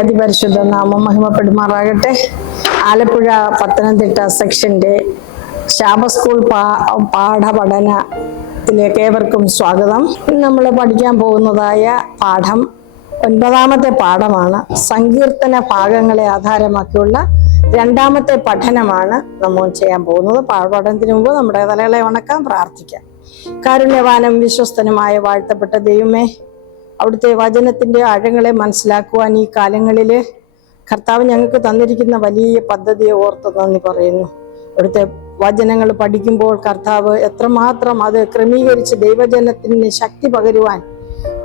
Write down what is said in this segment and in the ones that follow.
അതിപരിശുദ്ധ നാമം മഹിമപ്പെടുമാറാകട്ടെ. ആലപ്പുഴ പത്തനംതിട്ട സെക്ഷന്റെ ശാപസ്കൂൾ പാഠപഠനത്തിലേക്ക് ഏവർക്കും സ്വാഗതം. നമ്മൾ പഠിക്കാൻ പോകുന്നതായ പാഠം 9ാമത്തെ പാഠമാണ്. സങ്കീർത്തന ഭാഗങ്ങളെ ആധാരമാക്കിയുള്ള 2ാമത്തെ പഠനമാണ് നമ്മൾ ചെയ്യാൻ പോകുന്നത്. പാഠപഠനത്തിന് മുമ്പ് നമ്മുടെ തലകളെ വണക്കാം, പ്രാർത്ഥിക്കാം. കാരുണ്യവാനും വിശ്വസ്തനുമായ വാഴ്ത്തപ്പെട്ട ദൈവമേ, അവിടുത്തെ വചനത്തിന്റെ ആഴങ്ങളെ മനസ്സിലാക്കുവാൻ ഈ കാലങ്ങളില് കർത്താവ് ഞങ്ങൾക്ക് തന്നിരിക്കുന്ന വലിയ പദ്ധതിയെ ഓർത്ത് നന്ദി പറയുന്നു. അവിടുത്തെ വചനങ്ങൾ പഠിക്കുമ്പോൾ കർത്താവ് എത്രമാത്രം അത് ക്രമീകരിച്ച് ദൈവജനത്തിന് ശക്തി പകരുവാൻ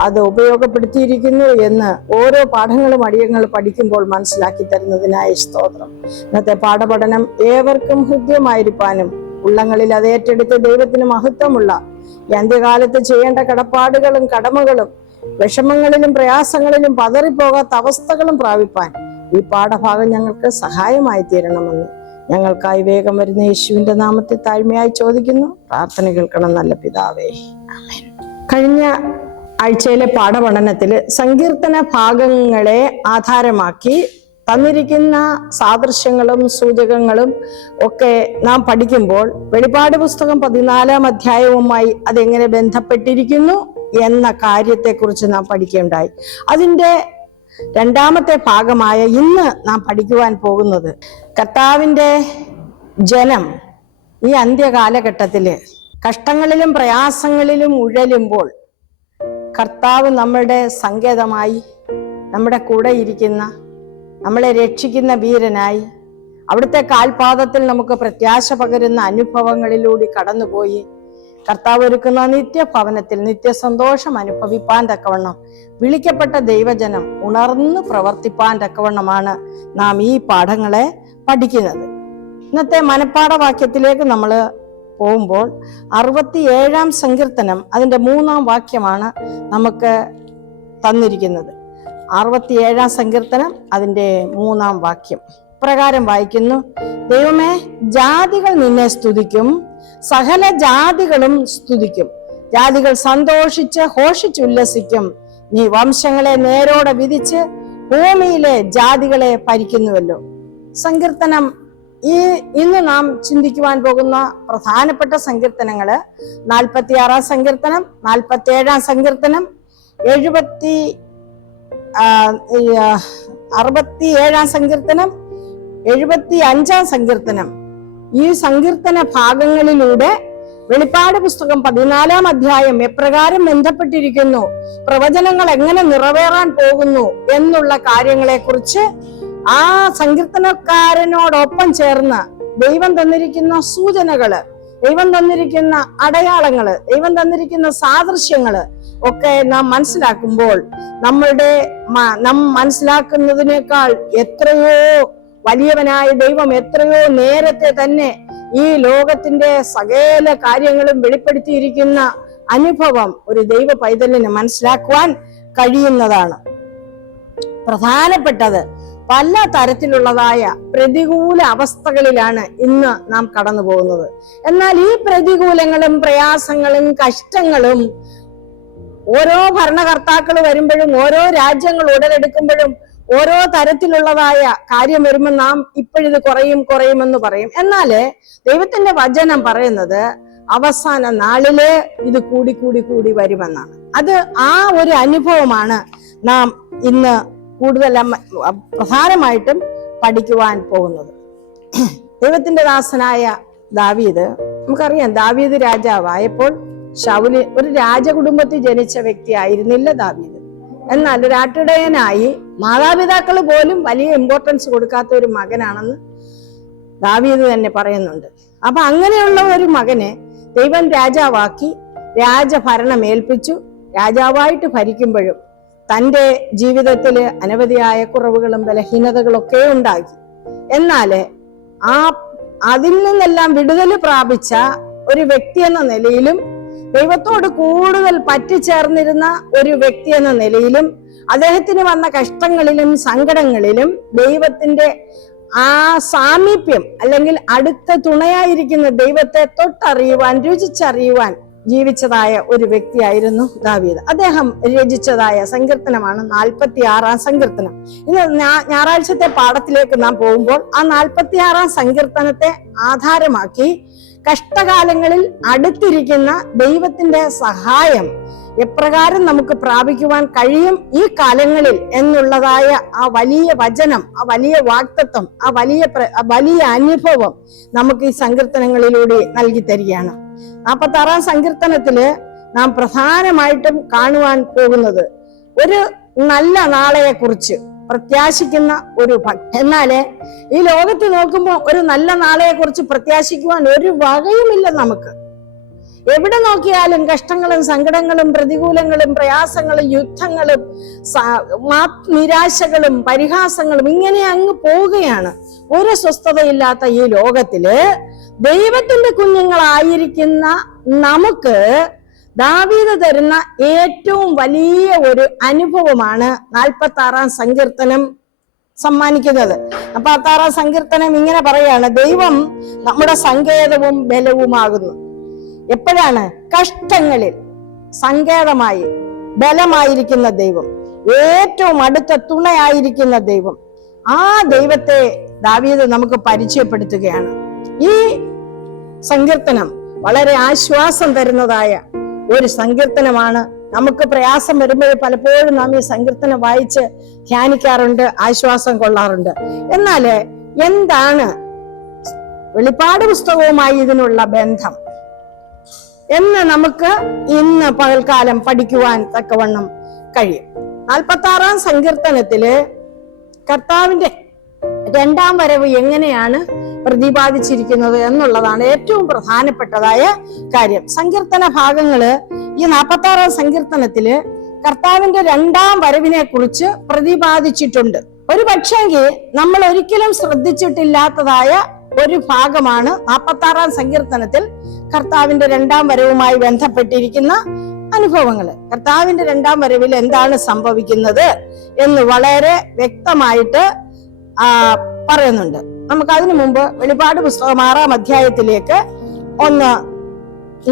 അത് ഉപയോഗപ്പെടുത്തിയിരിക്കുന്നു എന്ന് ഓരോ പാഠങ്ങളും അടിയങ്ങൾ പഠിക്കുമ്പോൾ മനസ്സിലാക്കി തരുന്നതിനായി സ്തോത്രം. ഇന്നത്തെ പാഠപഠനം ഏവർക്കും ഹൃദ്യമായിരിക്കാനും ഉള്ളങ്ങളിൽ അത് ഏറ്റെടുത്ത് ദൈവത്തിന് മഹത്വമുള്ള ഈ അന്ത്യകാലത്ത് ചെയ്യേണ്ട കടപ്പാടുകളും കടമകളും വിഷമങ്ങളിലും പ്രയാസങ്ങളിലും പതറിപ്പോകാത്ത അവസ്ഥകളും പ്രാപിപ്പാൻ ഈ പാഠഭാഗം ഞങ്ങൾക്ക് സഹായമായി തീരണമെന്ന് ഞങ്ങൾക്കായി വേഗം വരുന്ന യേശുവിന്റെ നാമത്തിൽ താഴ്മയായി ചോദിക്കുന്നു. പ്രാർത്ഥന കേൾക്കണം നല്ല പിതാവേ, ആമേൻ. കഴിഞ്ഞ ആഴ്ചയിലെ പാഠപഠനത്തിൽ സങ്കീർത്തന ഭാഗങ്ങളെ ആധാരമാക്കി തന്നിരിക്കുന്ന സാദൃശ്യങ്ങളും സൂചകങ്ങളും ഒക്കെ നാം പഠിക്കുമ്പോൾ വെളിപ്പാട് പുസ്തകം 14ാം അധ്യായവുമായി അതെങ്ങനെ ബന്ധപ്പെട്ടിരിക്കുന്നു എന്ന കാര്യത്തെക്കുറിച്ച് നാം പഠിക്കുകയുണ്ടായി. അതിൻ്റെ 2ാമത്തെ ഭാഗമായ ഇന്ന് നാം പഠിക്കുവാൻ പോകുന്നത് കർത്താവിൻ്റെ ജനം ഈ അന്ത്യകാലഘട്ടത്തില് കഷ്ടങ്ങളിലും പ്രയാസങ്ങളിലും ഉഴലുമ്പോൾ കർത്താവ് നമ്മളുടെ സങ്കേതമായി, നമ്മുടെ കൂടെ ഇരിക്കുന്ന, നമ്മളെ രക്ഷിക്കുന്ന വീരനായി, അവിടുത്തെ കാൽപാദത്തിൽ നമുക്ക് പ്രത്യാശ പകരുന്ന അനുഭവങ്ങളിലൂടെ കടന്നുപോയി കർത്താവ് ഒരുക്കുന്ന നിത്യഭവനത്തിൽ നിത്യസന്തോഷം അനുഭവിപ്പാൻ തക്കവണ്ണം വിളിക്കപ്പെട്ട ദൈവജനം ഉണർന്ന് പ്രവർത്തിപ്പാൻ തക്കവണ്ണമാണ് നാം ഈ പാഠങ്ങളെ പഠിക്കുന്നത്. ഇന്നത്തെ മനപ്പാഠവാക്യത്തിലേക്ക് നമ്മൾ പോകുമ്പോൾ 67ാം സങ്കീർത്തനം അതിൻ്റെ 3ാം വാക്യമാണ് നമുക്ക് തന്നിരിക്കുന്നത്. 67ാം സങ്കീർത്തനം അതിൻ്റെ 3ാം വാക്യം പ്രകാരം വായിക്കുന്നു: ദൈവമേ, ജാതികൾ നിന്നെ സ്തുതിക്കും, സകല ജാതികളും സ്തുതിക്കും. ജാതികൾ സന്തോഷിച്ച് ഘോഷിച്ചുല്ലസിക്കും. നീ വംശങ്ങളെ നേരോടെ വിധിച്ച് ഭൂമിയിലെ ജാതികളെ ഭരിക്കുന്നുവല്ലോ. സങ്കീർത്തനം ഇന്ന് നാം ചിന്തിക്കുവാൻ പോകുന്ന പ്രധാനപ്പെട്ട സങ്കീർത്തനങ്ങള് 46ാം സങ്കീർത്തനം, 47ാം സങ്കീർത്തനം, 67ാം സങ്കീർത്തനം, 75ാം സങ്കീർത്തനം. ഈ സങ്കീർത്തന ഭാഗങ്ങളിലൂടെ വെളിപ്പാട് പുസ്തകം 14ാം അധ്യായം എപ്രകാരം ബന്ധപ്പെട്ടിരിക്കുന്നു, പ്രവചനങ്ങൾ എങ്ങനെ നിറവേറാൻ പോകുന്നു എന്നുള്ള കാര്യങ്ങളെ കുറിച്ച് ആ സങ്കീർത്തനക്കാരനോടൊപ്പം ചേർന്ന് ദൈവം തന്നിരിക്കുന്ന സൂചനകള്, ദൈവം തന്നിരിക്കുന്ന അടയാളങ്ങള്, ദൈവം തന്നിരിക്കുന്ന സാദൃശ്യങ്ങള് ഒക്കെ നാം മനസ്സിലാക്കുമ്പോൾ നാം മനസ്സിലാക്കുന്നതിനേക്കാൾ എത്രയോ വലിയവനായ ദൈവം എത്രയോ നേരത്തെ തന്നെ ഈ ലോകത്തിന്റെ സകല കാര്യങ്ങളും വെളിപ്പെടുത്തിയിരിക്കുന്ന അനുഭവം ഒരു ദൈവ പൈതലിന് മനസ്സിലാക്കുവാൻ കഴിയുന്നതാണ്. പ്രധാനപ്പെട്ടത് പല തരത്തിലുള്ളതായ പ്രതികൂല അവസ്ഥകളിലാണ് ഇന്ന് നാം കടന്നു പോകുന്നത്. എന്നാൽ ഈ പ്രതികൂലങ്ങളും പ്രയാസങ്ങളും കഷ്ടങ്ങളും ഓരോ ഭരണകർത്താക്കൾ വരുമ്പോഴും, ഓരോ രാജ്യങ്ങൾ ഉടലെടുക്കുമ്പോഴും, ഓരോ തരത്തിലുള്ളതായ കാര്യം വരുമ്പോൾ നാം ഇപ്പോഴിത് കുറയുമെന്ന് പറയും. എന്നാല് ദൈവത്തിന്റെ വചനം പറയുന്നത് അവസാന നാളില് ഇത് കൂടി വരുമെന്നാണ്. അത് ആ ഒരു അനുഭവമാണ് നാം ഇന്ന് കൂടുതൽ പ്രധാനമായിട്ടും പഠിക്കുവാൻ പോകുന്നത്. ദൈവത്തിന്റെ ദാസനായ ദാവീദ്, നമുക്കറിയാം, ദാവീദ് രാജാവായപ്പോൾ ശൗല് ഒരു രാജകുടുംബത്തിൽ ജനിച്ച വ്യക്തി ആയിരുന്നില്ല ദാവീദ്. എന്നാൽ ഒരു ആട്ടിടയനായി മാതാപിതാക്കൾ പോലും വലിയ ഇമ്പോർട്ടൻസ് കൊടുക്കാത്ത ഒരു മകനാണെന്ന് ദാവീദ് തന്നെ പറയുന്നുണ്ട്. അപ്പൊ അങ്ങനെയുള്ള ഒരു മകനെ ദൈവം രാജാവാക്കി രാജഭരണം ഏൽപ്പിച്ചു. രാജാവായിട്ട് ഭരിക്കുമ്പോഴും തൻ്റെ ജീവിതത്തില് അനവധിയായ കുറവുകളും ബലഹീനതകളൊക്കെ ഉണ്ടാക്കി. എന്നാല് അതിൽ നിന്നെല്ലാം വിടുതൽ പ്രാപിച്ച ഒരു വ്യക്തി എന്ന നിലയിലും, ദൈവത്തോട് കൂടുതൽ പറ്റിച്ചേർന്നിരുന്ന ഒരു വ്യക്തി എന്ന നിലയിലും, അദ്ദേഹത്തിന് വന്ന കഷ്ടങ്ങളിലും സങ്കടങ്ങളിലും ദൈവത്തിന്റെ ആ സാമീപ്യം അല്ലെങ്കിൽ അടുത്ത തുണയായിരിക്കുന്ന ദൈവത്തെ തൊട്ടറിയുവാൻ, രുചിച്ചറിയുവാൻ ജീവിച്ചതായ ഒരു വ്യക്തിയായിരുന്നു ദാവീദ്. അദ്ദേഹം രചിച്ചതായ സങ്കീർത്തനമാണ് 46-ാം സങ്കീർത്തനം. ഇന്ന് ഞായറാഴ്ചത്തെ പാഠത്തിലേക്ക് നാം പോകുമ്പോൾ ആ 46-ാം സങ്കീർത്തനത്തെ ആധാരമാക്കി കഷ്ടകാലങ്ങളിൽ അടുത്തിരിക്കുന്ന ദൈവത്തിന്റെ സഹായം എപ്രകാരം നമുക്ക് പ്രാപിക്കുവാൻ കഴിയും ഈ കാലങ്ങളിൽ എന്നുള്ളതായ ആ വലിയ വചനം, ആ വലിയ വാക്തത്വം, ആ വലിയ അനുഭവം നമുക്ക് ഈ സങ്കീർത്തനങ്ങളിലൂടെ നൽകി തരികയാണ്. 46-ാം സങ്കീർത്തനത്തില് നാം പ്രധാനമായിട്ടും കാണുവാൻ പോകുന്നത് ഒരു നല്ല നാളെയെ കുറിച്ച് പ്രത്യാശിക്കുന്ന ഒരു ഭക്തി. എന്നാല് ഈ ലോകത്ത് നോക്കുമ്പോൾ ഒരു നല്ല നാളെയെ കുറിച്ച് പ്രത്യാശിക്കുവാൻ ഒരു വകയുമില്ല നമുക്ക്. എവിടെ നോക്കിയാലും കഷ്ടങ്ങളും സങ്കടങ്ങളും പ്രതികൂലങ്ങളും പ്രയാസങ്ങളും യുദ്ധങ്ങളും നിരാശകളും പരിഹാസങ്ങളും ഇങ്ങനെ അങ്ങ് പോവുകയാണ്. ഒരു സ്വസ്ഥതയില്ലാത്ത ഈ ലോകത്തില് ദൈവത്തിന്റെ കുഞ്ഞുങ്ങളായിരിക്കുന്ന നമുക്ക് ദാവീദ് തരുന്ന ഏറ്റവും വലിയ ഒരു അനുഭവമാണ് 46-ാം സങ്കീർത്തനം സമ്മാനിക്കുന്നത്. 46-ാം സങ്കീർത്തനം ഇങ്ങനെ പറയാണ്: ദൈവം നമ്മുടെ സങ്കേതവും ബലവുമാകുന്നു. എപ്പോഴാണ്? കഷ്ടങ്ങളിൽ സങ്കേതമായി ബലമായിരിക്കുന്ന ദൈവം, ഏറ്റവും അടുത്ത തുണയായിരിക്കുന്ന ദൈവം, ആ ദൈവത്തെ ദാവീദ് നമുക്ക് പരിചയപ്പെടുത്തുകയാണ്. ഈ സങ്കീർത്തനം വളരെ ആശ്വാസം തരുന്നതായ ഒരു സങ്കീർത്തനമാണ്. നമുക്ക് പ്രയാസം വരുമ്പോൾ പലപ്പോഴും നാം ഈ സങ്കീർത്തനം വായിച്ച് ധ്യാനിക്കാറുണ്ട്, ആശ്വാസം കൊള്ളാറുണ്ട്. എന്നാല് എന്താണ് വെളിപ്പാട് പുസ്തകവുമായി ഇതിനുള്ള ബന്ധം എന്ന് നമുക്ക് ഇന്ന് പകൽക്കാലം പഠിക്കുവാൻ തക്കവണ്ണം കഴിയും. 46-ാം സങ്കീർത്തനത്തില് കർത്താവിന്റെ 2ാം വരവ് എങ്ങനെയാണ് പ്രതിപാദിച്ചിരിക്കുന്നത് എന്നുള്ളതാണ് ഏറ്റവും പ്രധാനപ്പെട്ടതായ കാര്യം. സങ്കീർത്തന ഭാഗങ്ങള് ഈ 46-ാം സങ്കീർത്തനത്തില് കർത്താവിന്റെ 2ാം വരവിനെ കുറിച്ച് പ്രതിപാദിച്ചിട്ടുണ്ട്. ഒരു പക്ഷെങ്കിൽ നമ്മൾ ഒരിക്കലും ശ്രദ്ധിച്ചിട്ടില്ലാത്തതായ ഒരു ഭാഗമാണ് 46-ാം സങ്കീർത്തനത്തിൽ കർത്താവിന്റെ 2ാം വരവുമായി ബന്ധപ്പെട്ടിരിക്കുന്ന അനുഭവങ്ങള്. കർത്താവിന്റെ 2ാം വരവിൽ എന്താണ് സംഭവിക്കുന്നത് എന്ന് വളരെ വ്യക്തമായിട്ട് പറയുന്നുണ്ട്. നമുക്ക് അതിനു മുമ്പ് വെളിപ്പാട് പുസ്തകം 6-ാം അധ്യായത്തിലേക്ക് ഒന്ന്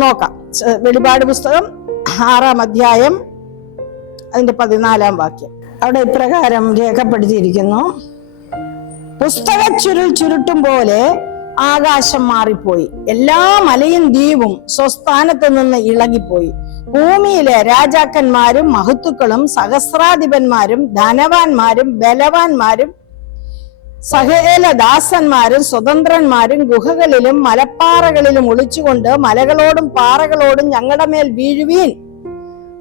നോക്കാം. വെളിപ്പാട് പുസ്തകം 6-ാം അധ്യായം അതിന്റെ 14-ാം വാക്യം. അവിടെ ഇപ്രകാരം രേഖപ്പെടുത്തിയിരിക്കുന്നു: പുസ്തക ചുരുട്ടും പോലെ ആകാശം മാറിപ്പോയി, എല്ലാ മലയും ദ്വീപും സ്വസ്ഥാനത്ത് നിന്ന് ഇളകിപ്പോയി. ഭൂമിയിലെ രാജാക്കന്മാരും മഹത്തുക്കളും സഹസ്രാധിപന്മാരും ധനവാന്മാരും ബലവാന്മാരും സകല ദാസന്മാരും സ്വതന്ത്രന്മാരും ഗുഹകളിലും മലപ്പാറകളിലും ഒളിച്ചുകൊണ്ട് മലകളോടും പാറകളോടും ഞങ്ങളുടെ മേൽ വീഴുവീൻ,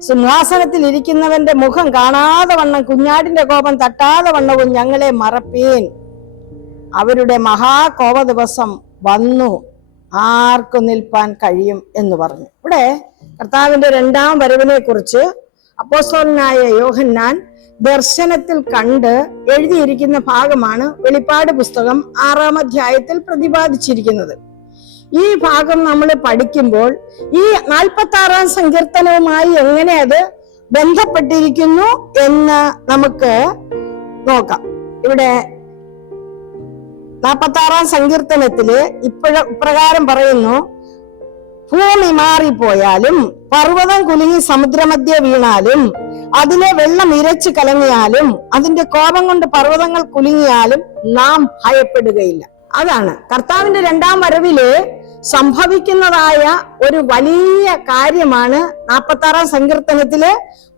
സിംഹാസനത്തിൽ ഇരിക്കുന്നവന്റെ മുഖം കാണാതെ വണ്ണം കുഞ്ഞാടിന്റെ കോപം തട്ടാതെ വണ്ണവും ഞങ്ങളെ മറപ്പീൻ. അവരുടെ മഹാകോപ ദിവസം വന്നു, ആർക്കു നിൽപ്പാൻ കഴിയും എന്ന് പറഞ്ഞു. ഇവിടെ കർത്താവിന്റെ 2ാം വരവിനെ കുറിച്ച് അപ്പോസ്തലനായ യോഹന്നാൻ ദർശനത്തിൽ കണ്ട് എഴുതിയിരിക്കുന്ന ഭാഗമാണ് വെളിപ്പാട് പുസ്തകം 6-ാം അധ്യായത്തിൽ പ്രതിപാദിച്ചിരിക്കുന്നത്. ഈ ഭാഗം നമ്മൾ പഠിക്കുമ്പോൾ ഈ 46-ാം സങ്കീർത്തനവുമായി എങ്ങനെ അത് ബന്ധപ്പെട്ടിരിക്കുന്നു എന്ന് നമുക്ക് നോക്കാം. ഇവിടെ 46-ാം സങ്കീർത്തനത്തില് ഇപ്രകാരം പറയുന്നു: ഭൂമി മാറിപ്പോയാലും പർവ്വതം കുലുങ്ങി സമുദ്രമധ്യേ വീണാലും അതിലെ വെള്ളം ഇരച്ചു കലങ്ങിയാലും അതിന്റെ കോപം കൊണ്ട് പർവ്വതങ്ങൾ കുലുങ്ങിയാലും നാം ഭയപ്പെടുകയില്ല. അതാണ് കർത്താവിന്റെ 2ാം വരവില് സംഭവിക്കുന്നതായ ഒരു വലിയ കാര്യമാണ് 46-ാം സങ്കീർത്തനത്തില്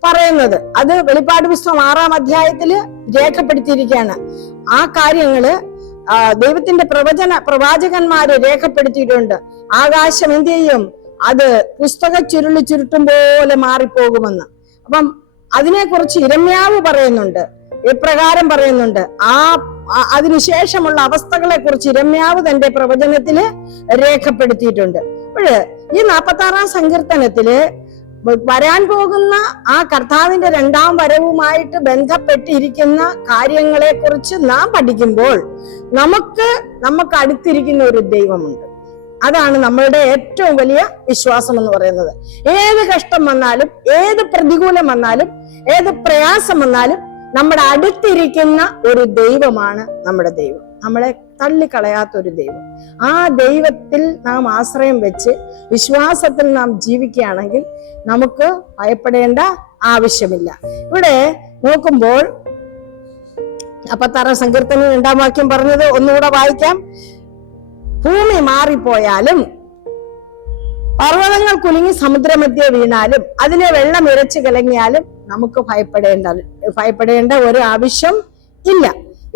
പറയുന്നത്. അത് വെളിപ്പാട് പുസ്തകം 6-ാം അധ്യായത്തില് രേഖപ്പെടുത്തിയിരിക്കുകയാണ്. ആ കാര്യങ്ങള് ദൈവത്തിന്റെ പ്രവാചകന്മാര് രേഖപ്പെടുത്തിയിട്ടുണ്ട്. ആകാശം എന്ത് ചെയ്യും? അത് പുസ്തക ചുരുട്ടും പോലെ മാറിപ്പോകുമെന്ന്. അപ്പം അതിനെക്കുറിച്ച് ഇരമ്യാവ് പറയുന്നുണ്ട്, എപ്രകാരം പറയുന്നുണ്ട്. അതിനുശേഷമുള്ള അവസ്ഥകളെ കുറിച്ച് ഇരമ്യാവ് തന്റെ പ്രവചനത്തില് രേഖപ്പെടുത്തിയിട്ടുണ്ട്. അപ്പോഴ് ഈ 46-ാം സങ്കീർത്തനത്തില് വരാൻ പോകുന്ന ആ കർത്താവിന്റെ 2ാം വരവുമായിട്ട് ബന്ധപ്പെട്ടിരിക്കുന്ന കാര്യങ്ങളെ കുറിച്ച് നാം പഠിക്കുമ്പോൾ നമുക്ക് അടുത്തിരിക്കുന്ന ഒരു ദൈവമുണ്ട്. അതാണ് നമ്മളുടെ ഏറ്റവും വലിയ വിശ്വാസം എന്ന് പറയുന്നത്. ഏത് കഷ്ടം വന്നാലും, ഏത് പ്രതികൂലം വന്നാലും, ഏത് പ്രയാസം വന്നാലും നമ്മുടെ അടുത്തിരിക്കുന്ന ഒരു ദൈവമാണ് നമ്മുടെ ദൈവം. നമ്മളെ തള്ളിക്കളയാത്തൊരു ദൈവം. ആ ദൈവത്തിൽ നാം ആശ്രയം വെച്ച് വിശ്വാസത്തിൽ നാം ജീവിക്കുകയാണെങ്കിൽ നമുക്ക് ഭയപ്പെടേണ്ട ആവശ്യമില്ല. ഇവിടെ നോക്കുമ്പോൾ 46 സങ്കീർത്തനം 2-ാം വാക്യം പറഞ്ഞത് ഒന്നുകൂടെ വായിക്കാം. ഭൂമി മാറിപ്പോയാലും പർവ്വതങ്ങൾ കുലുങ്ങി സമുദ്രമധ്യേ വീണാലും അതിലെ വെള്ളം ഇരച്ചു കലങ്ങിയാലും നമുക്ക് ഭയപ്പെടേണ്ട ഒരു ആവശ്യം ഇല്ല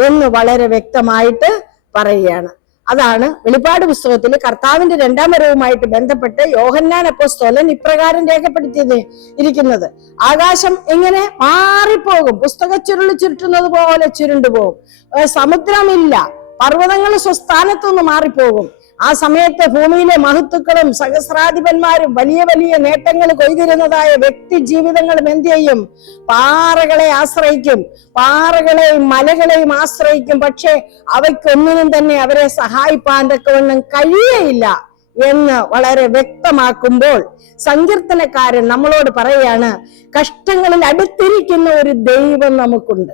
എന്ന് വളരെ വ്യക്തമായിട്ട് പറയുകയാണ്. അതാണ് വെളിപ്പാട് പുസ്തകത്തിൽ കർത്താവിന്റെ 2-ാം വരവുമായിട്ട് ബന്ധപ്പെട്ട് യോഹന്നാൻ അപ്പോസ്തലൻ ഇപ്രകാരം ഇരിക്കുന്നത്. ആകാശം എങ്ങനെ മാറിപ്പോകും, പുസ്തക ചുരുള് ചുരുട്ടുന്നത് പോലെ ചുരുണ്ടുപോകും. സമുദ്രമില്ല, പർവ്വതങ്ങൾ സ്വസ്ഥാനത്തുനിന്ന് മാറിപ്പോകും. ആ സമയത്ത് ഭൂമിയിലെ മഹത്തുക്കളും സഹസ്രാധിപന്മാരും വലിയ വലിയ നേട്ടങ്ങൾ കൊയ്തിരുന്നതായ വ്യക്തി ജീവിതങ്ങളും എന്ത് ചെയ്യും? പാറകളെ ആശ്രയിക്കും, പാറകളെയും മലകളെയും ആശ്രയിക്കും. പക്ഷെ അവയ്ക്കൊന്നിനും തന്നെ അവരെ സഹായിപ്പാൻ തക്കവണ്ണം കഴിയയില്ല എന്ന് വളരെ വ്യക്തമാക്കുമ്പോൾ സങ്കീർത്തനക്കാരൻ നമ്മളോട് പറയാണ്, കഷ്ടങ്ങളിൽ അടുത്തിരിക്കുന്ന ഒരു ദൈവം നമുക്കുണ്ട്.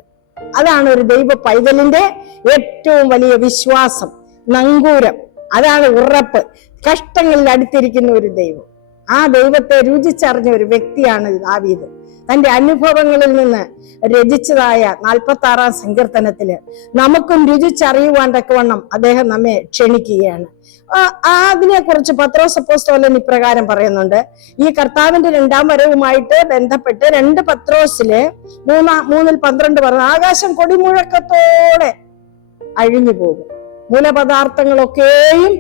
അതാണ് ഒരു ദൈവ പൈതലിന്റെ ഏറ്റവും വലിയ വിശ്വാസം, നങ്കൂരം. അതാണ് ഉറപ്പ്. കഷ്ടങ്ങളിൽ അടുത്തിരിക്കുന്ന ഒരു ദൈവം. ആ ദൈവത്തെ രുചിച്ചറിഞ്ഞ ഒരു വ്യക്തിയാണ് ദാവീദ്. തന്റെ അനുഭവങ്ങളിൽ നിന്ന് രചിച്ചതായ 46-ാം സങ്കീർത്തനത്തില് നമുക്കും രുചിച്ചറിയുവാൻ തക്കവണ്ണം അദ്ദേഹം നമ്മെ ക്ഷണിക്കുകയാണ്. അതിനെ കുറിച്ച് പത്രോസ് അപ്പോസ്തലൻ ഇപ്രകാരം പറയുന്നുണ്ട്. ഈ കർത്താവിന്റെ 2-ാം വരവുമായിട്ട് ബന്ധപ്പെട്ട് 2 പത്രോസില് 3:12 പറഞ്ഞു, ആകാശം കൊടിമുഴക്കത്തോടെ അഴിഞ്ഞു പോകും, മൂലപദാർത്ഥങ്ങളൊക്കെയും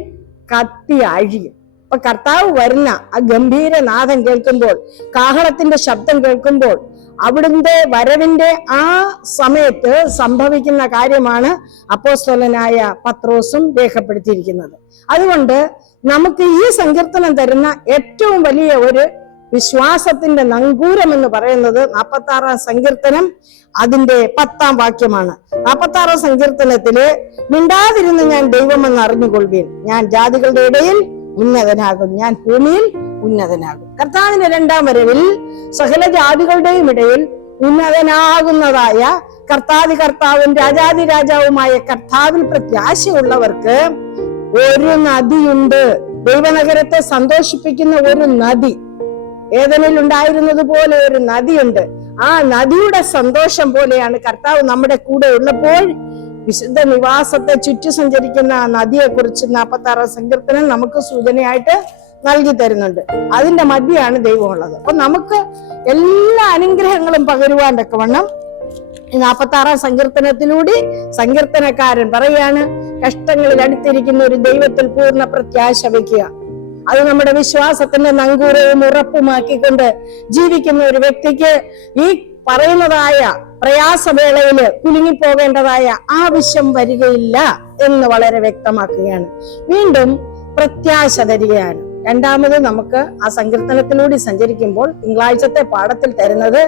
കത്തി അഴിയും. അപ്പൊ കർത്താവ് വരുന്ന ആ ഗംഭീരനാദം കേൾക്കുമ്പോൾ, കാഹളത്തിന്റെ ശബ്ദം കേൾക്കുമ്പോൾ, അവിടുത്തെ വരവിന്റെ ആ സമയത്ത് സംഭവിക്കുന്ന കാര്യമാണ് അപ്പോസ്തലനായ പത്രോസും രേഖപ്പെടുത്തിയിരിക്കുന്നത്. അതുകൊണ്ട് നമുക്ക് ഈ സങ്കീർത്തനം തരുന്ന ഏറ്റവും വലിയ ഒരു വിശ്വാസത്തിന്റെ നങ്കൂരം എന്ന് പറയുന്നത് 46-ാം സങ്കീർത്തനം അതിന്റെ 10-ാം വാക്യമാണ്. 46-ാം സങ്കീർത്തനത്തില് മിണ്ടാതിരുന്ന് ഞാൻ ദൈവമെന്ന് അറിഞ്ഞുകൊള്ളുവീൻ, ഞാൻ ജാതികളുടെ ഇടയിൽ ഉന്നതനാകും, ഞാൻ ഭൂമിയിൽ ഉന്നതനാകും. കർത്താവിന്റെ 2-ാം വരവിൽ സകല ജാതികളുടെയും ഇടയിൽ ഉന്നതനാകുന്നതായ കർത്താവും രാജാതി രാജാവുമായ കർത്താവിൽ പ്രത്യാശയുള്ളവർക്ക് ഒരു നദിയുണ്ട്. ദൈവനഗരത്തെ സന്തോഷിപ്പിക്കുന്ന ഒരു നദി, ഏദനിൽ ഉണ്ടായിരുന്നത് പോലെ ഒരു നദിയുണ്ട്. ആ നദിയുടെ സന്തോഷം പോലെയാണ് കർത്താവ് നമ്മുടെ കൂടെ ഉള്ളപ്പോൾ വിശുദ്ധ നിവാസത്തെ ചുറ്റി സഞ്ചരിക്കുന്ന ആ നദിയെ കുറിച്ച് 46-ാം സങ്കീർത്തനം നമുക്ക് സൂചനയായിട്ട് നൽകി തരുന്നുണ്ട്. അതിന്റെ മധ്യയാണ് ദൈവമുള്ളത്. അപ്പൊ നമുക്ക് എല്ലാ അനുഗ്രഹങ്ങളും പകരുവാൻ തക്കവണ്ണം 46-ാം സങ്കീർത്തനത്തിലൂടെ സങ്കീർത്തനക്കാരൻ പറയാണ്, കഷ്ടങ്ങളിൽ അടുത്തിരിക്കുന്ന ഒരു ദൈവത്തിൽ പൂർണ്ണ പ്രത്യാശ വയ്ക്കുക. അത് നമ്മുടെ വിശ്വാസത്തിന്റെ നങ്കൂരവും ഉറപ്പുമാക്കിക്കൊണ്ട് ജീവിക്കുന്ന ഒരു വ്യക്തിക്ക് ഈ പറയുന്നതായ പ്രയാസവേളയില് കുലുങ്ങിപ്പോകേണ്ടതായ ആവശ്യം വരികയില്ല എന്ന് വളരെ വ്യക്തമാക്കുകയാണ്. വീണ്ടും പ്രത്യാശ തരികയാണ്. രണ്ടാമത് നമുക്ക് ആ സങ്കീർത്തനത്തിലൂടെ സഞ്ചരിക്കുമ്പോൾ തിങ്കളാഴ്ചത്തെ പാഠത്തിൽ തരുന്നത്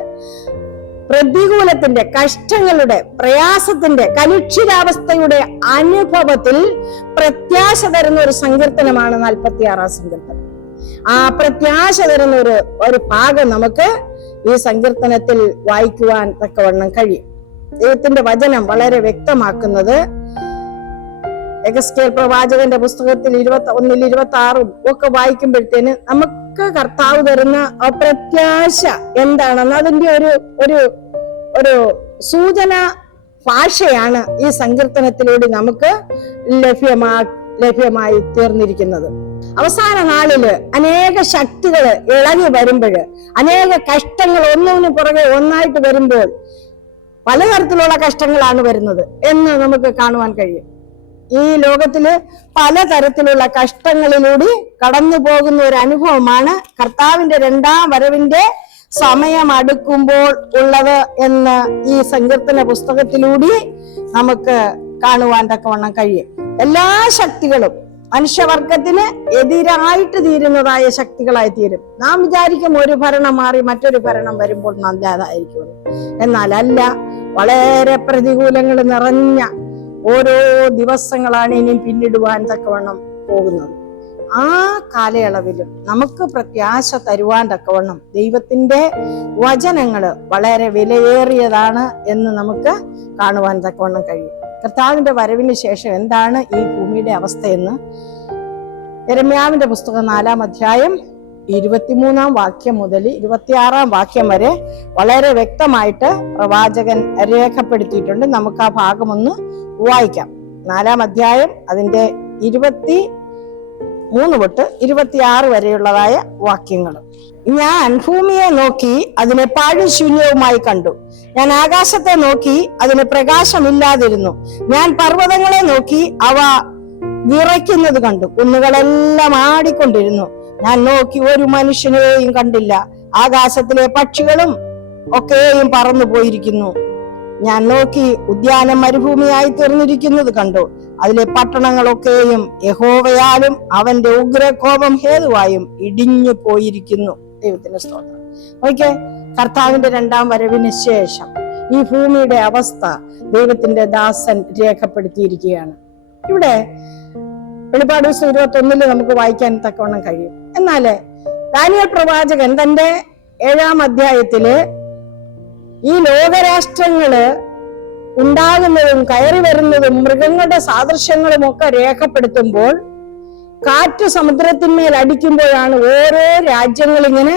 പ്രതികൂലത്തിന്റെ, കഷ്ടങ്ങളുടെ, പ്രയാസത്തിന്റെ, കലുഷിതാവസ്ഥയുടെ അനുഭവത്തിൽ പ്രത്യാശ തരുന്ന ഒരു സങ്കീർത്തനമാണ് 46-ാം സങ്കീർത്തനം. ആ പ്രത്യാശ തരുന്ന ഒരു ഭാഗം നമുക്ക് ഈ സങ്കീർത്തനത്തിൽ വായിക്കുവാൻ തക്കവണ്ണം കഴിയും. ദൈവത്തിന്റെ വചനം വളരെ വ്യക്തമാക്കുന്നത് എഗസ്കേൽ പ്രവാചകന്റെ പുസ്തകത്തിൽ 21-26 ഒക്കെ വായിക്കുമ്പോഴത്തേന് നമുക്ക് കർത്താവ് തരുന്ന പ്രത്യാശ എന്താണെന്ന് അതിന്റെ ഒരു സൂചന ഭാഷയാണ് ഈ സങ്കീർത്തനത്തിലൂടെ നമുക്ക് ലഭ്യമായി തീർന്നിരിക്കുന്നത്. അവസാന നാളില് അനേക ശക്തികൾ ഇളകി വരുമ്പോൾ, അനേക കഷ്ടങ്ങൾ ഒന്നിനു പുറകെ ഒന്നായിട്ട് വരുമ്പോൾ പലതരത്തിലുള്ള കഷ്ടങ്ങളാണ് വരുന്നത് എന്ന് നമുക്ക് കാണുവാൻ കഴിയും. ഈ ലോകത്തില് പലതരത്തിലുള്ള കഷ്ടങ്ങളിലൂടെ കടന്നു പോകുന്ന ഒരു അനുഭവമാണ് കർത്താവിന്റെ 2-ാം വരവിന്റെ സമയം അടുക്കുമ്പോൾ ഉള്ളത് എന്ന് ഈ സങ്കീർത്തന പുസ്തകത്തിലൂടെ നമുക്ക് കാണുവാൻ തക്കവണ്ണം കഴിയും. എല്ലാ ശക്തികളും മനുഷ്യവർഗത്തിന് എതിരായിട്ട് തീരുന്നതായ ശക്തികളായി തീരും. നാം വിചാരിക്കും ഒരു ഭരണം മാറി മറ്റൊരു ഭരണം വരുമ്പോൾ നല്ലതായിരിക്കും. എന്നാൽ അല്ല, വളരെ പ്രതികൂലങ്ങൾ നിറഞ്ഞ ഓരോ ദിവസങ്ങളാണ് ഇനിയും പിന്നിടുവാൻ തക്കവണ്ണം പോകുന്നത്. ആ കാലയളവിലും നമുക്ക് പ്രത്യാശ തരുവാൻ തക്കവണ്ണം ദൈവത്തിന്റെ വചനങ്ങള് വളരെ വിലയേറിയതാണ് എന്ന് നമുക്ക് കാണുവാൻ തക്കവണ്ണം കഴിയും. കർത്താവിന്റെ വരവിന് ശേഷം എന്താണ് ഈ ഭൂമിയുടെ അവസ്ഥയെന്ന് യെരമ്യാവിന്റെ പുസ്തകം 4-ാം അധ്യായം 23-ാം വാക്യം മുതൽ 26-ാം വാക്യം വരെ വളരെ വ്യക്തമായിട്ട് പ്രവാചകൻ രേഖപ്പെടുത്തിയിട്ടുണ്ട്. നമുക്ക് ആ ഭാഗം ഒന്ന് വായിക്കാം. 4-ാം അധ്യായം അതിന്റെ 23 തൊട്ട് 26 വരെയുള്ളതായ വാക്യങ്ങൾ. ഞാൻ ഭൂമിയെ നോക്കി അതിനെ പാഴും ശൂന്യവുമായി കണ്ടു. ഞാൻ ആകാശത്തെ നോക്കി അതിന് പ്രകാശമില്ലാതിരുന്നു. ഞാൻ പർവ്വതങ്ങളെ നോക്കി അവ വിറയ്ക്കുന്നത് കണ്ടു. കുന്നുകളെല്ലാം ആടിക്കൊണ്ടിരുന്നു. ഞാൻ നോക്കി ഒരു മനുഷ്യനെയും കണ്ടില്ല. ആകാശത്തിലെ പക്ഷികളും ഒക്കെയും പറന്നു പോയിരിക്കുന്നു. ഞാൻ നോക്കി ഉദ്യാനം മരുഭൂമിയായി തീർന്നിരിക്കുന്നത് കണ്ടു. അതിലെ പട്ടണങ്ങളൊക്കെയും യഹോവയാലും അവന്റെ ഉഗ്രകോപം ഹേതുവായും ഇടിഞ്ഞു പോയിരിക്കുന്നു. ദൈവത്തിന്റെ സ്തോത്രം. ഓക്കെ, കർത്താവിന്റെ 2-ാം വരവിന് ശേഷം ഈ ഭൂമിയുടെ അവസ്ഥ ദൈവത്തിന്റെ ദാസൻ രേഖപ്പെടുത്തിയിരിക്കുകയാണ്. ഇവിടെ വെളിപ്പാട് 21 നമുക്ക് വായിക്കാൻ തക്കവണ്ണം കഴിയും. എന്നാല് ദാനിയേൽ പ്രവാചകൻ തന്റെ 7-ാം അധ്യായത്തില് ഈ ലോകരാഷ്ട്രങ്ങള് ഉണ്ടാകുന്നതും കയറി വരുന്നതും മൃഗങ്ങളുടെ സാദൃശ്യങ്ങളും ഒക്കെ രേഖപ്പെടുത്തുമ്പോൾ കാറ്റ് സമുദ്രത്തിന്മേൽ അടിക്കുമ്പോഴാണ് ഓരോ രാജ്യങ്ങൾ ഇങ്ങനെ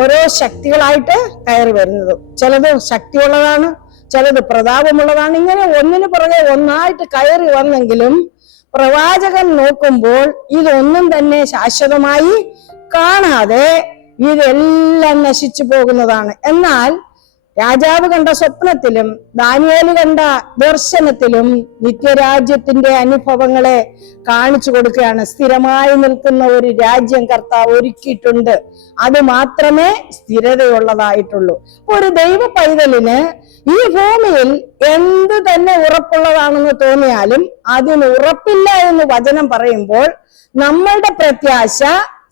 ഓരോ ശക്തികളായിട്ട് കയറി വരുന്നത്. ചിലത് ശക്തിയുള്ളതാണ്, ചിലത് പ്രതാപമുള്ളതാണ്. ഇങ്ങനെ ഒന്നിനു പുറകെ ഒന്നായിട്ട് കയറി വന്നെങ്കിലും പ്രവാചകൻ നോക്കുമ്പോൾ ഇതൊന്നും തന്നെ ശാശ്വതമായി കാണാതെ ഇതെല്ലാം നശിച്ചു പോകുന്നതാണ്. എന്നാൽ രാജാവ് കണ്ട സ്വപ്നത്തിലും ദാനിയേല് കണ്ട ദർശനത്തിലും നിത്യരാജ്യത്തിന്റെ അനുഭവങ്ങളെ കാണിച്ചു കൊടുക്കുകയാണ്. സ്ഥിരമായി നിൽക്കുന്ന ഒരു രാജ്യം കർത്താവ് ഒരുക്കിയിട്ടുണ്ട്. അത് മാത്രമേ സ്ഥിരതയുള്ളതായിട്ടുള്ളൂ. ഒരു ദൈവ പൈതലിന് ഈ ഭൂമിയിൽ എന്ത് തന്നെ ഉറപ്പുള്ളതാണെന്ന് തോന്നിയാലും അതിന് ഉറപ്പില്ല എന്ന് വചനം പറയുമ്പോൾ നമ്മളുടെ പ്രത്യാശ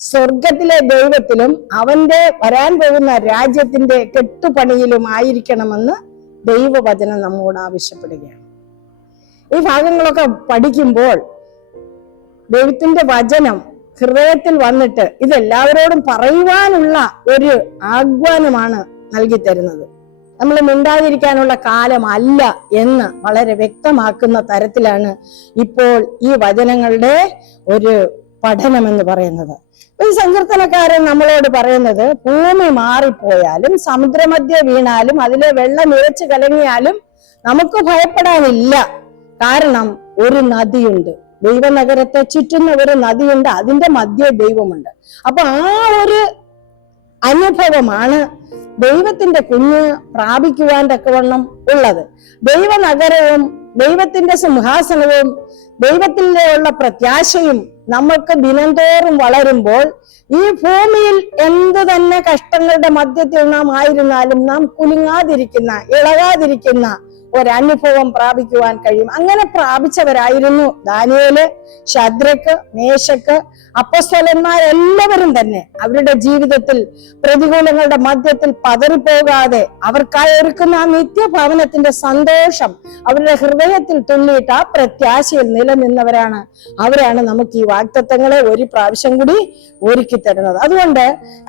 സ്വർഗത്തിലെ ദൈവത്തിലും അവന്റെ വരാൻ പോകുന്ന രാജ്യത്തിന്റെ കെട്ടുപണിയിലും ആയിരിക്കണമെന്ന് ദൈവവചനം നമ്മോട് ആവശ്യപ്പെടുകയാണ്. ഈ ഭാഗങ്ങളൊക്കെ പഠിക്കുമ്പോൾ ദൈവത്തിന്റെ വചനം ഹൃദയത്തിൽ വന്നിട്ട് ഇതെല്ലാവരോടും പറയുവാനുള്ള ഒരു ആഹ്വാനമാണ് നൽകി തരുന്നത്. നമ്മൾ മിണ്ടാതിരിക്കാനുള്ള കാലമല്ല എന്ന് വളരെ വ്യക്തമാക്കുന്ന തരത്തിലാണ് ഇപ്പോൾ ഈ വചനങ്ങളുടെ ഒരു പഠനം എന്ന് പറയുന്നത്. ഈ സങ്കീർത്തനക്കാരൻ നമ്മളോട് പറയുന്നത് ഭൂമി മാറിപ്പോയാലും സമുദ്രമധ്യ വീണാലും അതിലെ വെള്ളം നിറച്ചു കലങ്ങിയാലും നമുക്ക് ഭയപ്പെടാനില്ല. കാരണം ഒരു നദിയുണ്ട്, ദൈവനഗരത്തെ ചുറ്റുന്ന ഒരു നദിയുണ്ട്, അതിന്റെ മധ്യേ ദൈവമുണ്ട്. അപ്പൊ ആ ഒരു അനുഭവമാണ് ദൈവത്തിന്റെ കുഞ്ഞ് പ്രാപിക്കുവാൻ തക്കവണ്ണം ഉള്ളത്. ദൈവനഗരവും ദൈവത്തിന്റെ സിംഹാസനവും ദൈവത്തിന്റെ ഉള്ള പ്രത്യാശയും നമ്മൾക്ക് ദിനംതോറും വളരുമ്പോൾ ഈ ഭൂമിയിൽ എന്ത് തന്നെ കഷ്ടങ്ങളുടെ മധ്യത്തിൽ നാം ആയിരുന്നാലും നാം കുലുങ്ങാതിരിക്കുന്ന, ഇളകാതിരിക്കുന്ന ഒരനുഭവം പ്രാപിക്കുവാൻ കഴിയും. അങ്ങനെ പ്രാപിച്ചവരായിരുന്നു ദാനിയേല്, ശദ്രക്ക്, മേശക്ക്, അപ്പോസ്തലന്മാരെല്ലാവരും തന്നെ. അവരുടെ ജീവിതത്തിൽ പ്രതികൂലങ്ങളുടെ മധ്യത്തിൽ പതറിപ്പോകാതെ അവർക്കായി ഒരുക്കുന്ന ആ നിത്യഭവനത്തിന്റെ സന്തോഷം അവരുടെ ഹൃദയത്തിൽ തുള്ളിയിട്ട് ആ പ്രത്യാശയിൽ നിലനിന്നവരാണ്. അവരാണ് നമുക്ക് ഈ വാഗ്ദത്തങ്ങളെ ഒരു പ്രാവശ്യം കൂടി ഒരുക്കി തരുന്നത്. അതുകൊണ്ട്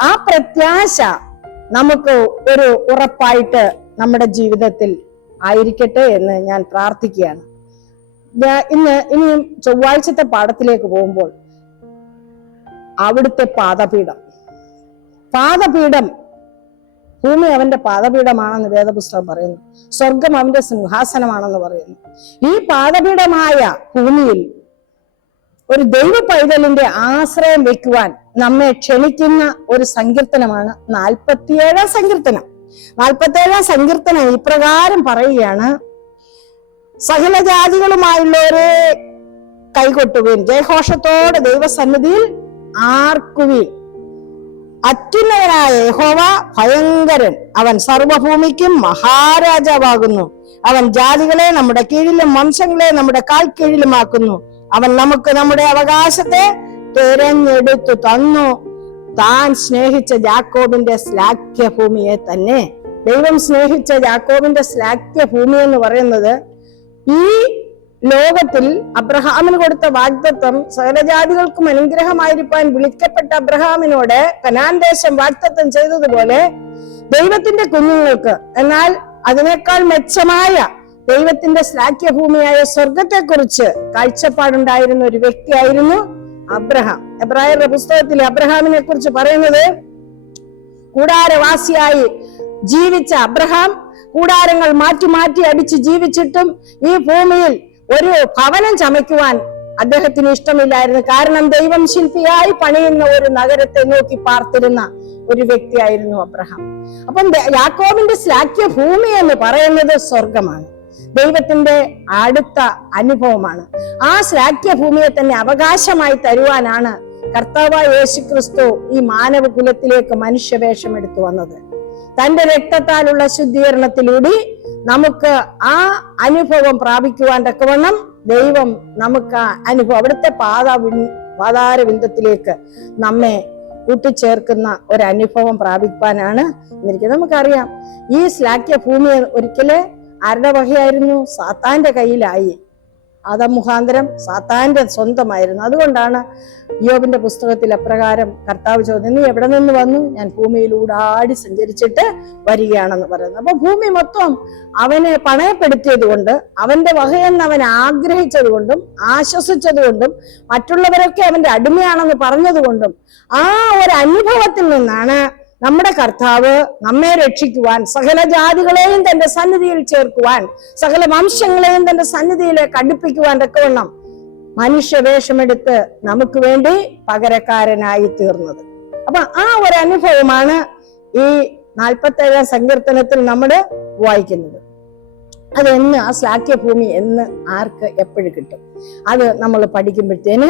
ആ പ്രത്യാശ നമുക്ക് ഒരു ഉറപ്പായിട്ട് നമ്മുടെ ജീവിതത്തിൽ ആയിരിക്കട്ടെ എന്ന് ഞാൻ പ്രാർത്ഥിക്കുകയാണ്. ഇനിയും ചൊവ്വാഴ്ചത്തെ പാഠത്തിലേക്ക് പോകുമ്പോൾ അവിടുത്തെ പാദപീഠം ഭൂമി അവന്റെ പാദപീഠമാണെന്ന് വേദപുസ്തകം പറയുന്നു. സ്വർഗം അവന്റെ സിംഹാസനമാണെന്ന് പറയുന്നു. ഈ പാദപീഠമായ ഭൂമിയിൽ ഒരു ദൈവ പൈതലിന്റെ ആശ്രയം വെക്കുവാൻ നമ്മെ ക്ഷണിക്കുന്ന ഒരു സങ്കീർത്തനമാണ് 47-ാം സങ്കീർത്തനം. 47-ാം സങ്കീർത്തനം ഇപ്രകാരം പറയുകയാണ്: സകല ജാതികളുമായുള്ളവരെ കൈകൊട്ടുവീൻ, ജയഘോഷത്തോടെ ദൈവസന്നിധിയിൽ ആർക്കുവീൻ. അത്യുന്നതനായ യഹോവ ഭയങ്കരൻ, അവൻ സർവഭൂമിക്കും മഹാരാജാവാകുന്നു. അവൻ ജാതികളെ നമ്മുടെ കീഴിലും വംശങ്ങളെ നമ്മുടെ കാൽ കീഴിലുമാക്കുന്നു. അവൻ നമുക്ക് നമ്മുടെ അവകാശത്തെ തിരഞ്ഞെടുത്തു തന്നു. താൻ സ്നേഹിച്ച യാക്കോബിന്റെ ശ്ലാഘ്യ ഭൂമിയെ തന്നെ. ദൈവം സ്നേഹിച്ച യാക്കോബിന്റെ ശ്ലാഘ്യ ഭൂമി എന്ന് പറയുന്നത് ഈ ലോകത്തിൽ അബ്രഹാമിന് കൊടുത്ത വാഗ്ദത്തം, സകലജാതികൾക്കും അനുഗ്രഹമായിരിക്കാൻ വിളിക്കപ്പെട്ട അബ്രഹാമിനോട് കനാൻ ദേശം വാഗ്ദത്തം ചെയ്തതുപോലെ ദൈവത്തിന്റെ കുഞ്ഞുങ്ങൾക്ക്, എന്നാൽ അതിനേക്കാൾ മെച്ചമായ ദൈവത്തിന്റെ ശ്ലാഘ്യഭൂമിയായ സ്വർഗത്തെക്കുറിച്ച് കാഴ്ചപ്പാടുണ്ടായിരുന്ന ഒരു വ്യക്തിയായിരുന്നു അബ്രഹാം. എബ്രായരുടെ പുസ്തകത്തിൽ അബ്രഹാമിനെ കുറിച്ച് പറയുന്നത്, കൂടാരവാസിയായി ജീവിച്ച അബ്രഹാം കൂടാരങ്ങൾ മാറ്റി മാറ്റി അടിച്ച് ജീവിച്ചിട്ടും ഈ ഭൂമിയിൽ ഒരു ഭവനം ചമയ്ക്കുവാൻ അദ്ദേഹത്തിന് ഇഷ്ടമില്ലായിരുന്നു. കാരണം ദൈവം ശില്പിയായി പണിയുന്ന ഒരു നഗരത്തെ നോക്കി പാർത്തിരുന്ന ഒരു വ്യക്തിയായിരുന്നു അബ്രഹാം. അപ്പം യാക്കോബിന്റെ ശ്ലാഘ്യ ഭൂമി എന്ന് പറയുന്നത് സ്വർഗമാണ്, ദൈവത്തിന്റെ അടുത്ത അനുഭവമാണ്. ആ ശ്ലാഘ്യ ഭൂമിയെ തന്നെ അവകാശമായി തരുവാനാണ് കർത്താവായ യേശുക്രിസ്തു ഈ മാനവകുലത്തിലേക്ക് മനുഷ്യവേഷം എടുത്തു വന്നത്. തന്റെ രക്തത്താലുള്ള ശുദ്ധീകരണത്തിലൂടെ നമുക്ക് ആ അനുഭവം പ്രാപിക്കുവാൻ തക്കവണ്ണം ദൈവം നമുക്ക് ആ അനുഭവം, അവിടുത്തെ പാതാരവിന്ദത്തിലേക്ക് നമ്മെ കൂട്ടിച്ചേർക്കുന്ന ഒരു അനുഭവം പ്രാപിക്കാനാണ് എന്നിരിക്കുന്നത്. നമുക്കറിയാം, ഈ ശ്ലാഘ്യ ഭൂമി ഒരിക്കല് ആരുടെ വകയായിരുന്നു? സാത്താന്റെ കയ്യിലായി. ആദം മുഖാന്തരം സാത്താന്റെ സ്വന്തമായിരുന്നു. അതുകൊണ്ടാണ് യോബിന്റെ പുസ്തകത്തിൽ അപ്രകാരം കർത്താവ് ചോദ്യം, നീ എവിടെ നിന്ന് വന്നു? ഞാൻ ഭൂമിയിലൂടെ ആടി സഞ്ചരിച്ചിട്ട് വരികയാണെന്ന് പറയുന്നത്. അപ്പൊ ഭൂമി മൊത്തം അവനെ പണയപ്പെടുത്തിയത് കൊണ്ട്, അവന്റെ വകയെന്ന് അവൻ ആഗ്രഹിച്ചത് കൊണ്ടും ആശ്വസിച്ചത് കൊണ്ടും മറ്റുള്ളവരൊക്കെ അവന്റെ അടിമയാണെന്ന് പറഞ്ഞത് കൊണ്ടും ആ ഒരു അനുഭവത്തിൽ നിന്നാണ് നമ്മുടെ കർത്താവ് നമ്മെ രക്ഷിക്കുവാൻ, സകല ജാതികളെയും തന്റെ സന്നിധിയിൽ ചേർക്കുവാൻ, സകല വംശങ്ങളെയും തന്റെ സന്നിധിയിലേക്ക് അടുപ്പിക്കുവാൻ തക്കവണ്ണം മനുഷ്യവേഷമെടുത്ത് നമുക്ക് വേണ്ടി പകരക്കാരനായി തീർന്നത്. അപ്പൊ ആ ഒരു അനുഭവമാണ് ഈ 47-ാം സങ്കീർത്തനത്തിൽ നമ്മൾ വായിക്കുന്നത്. അതെന്ന് ആ ശ്ലാഘ്യഭൂമി എന്ന് ആർക്ക് എപ്പോഴും കിട്ടും? അത് നമ്മൾ പഠിക്കുമ്പോഴത്തേന്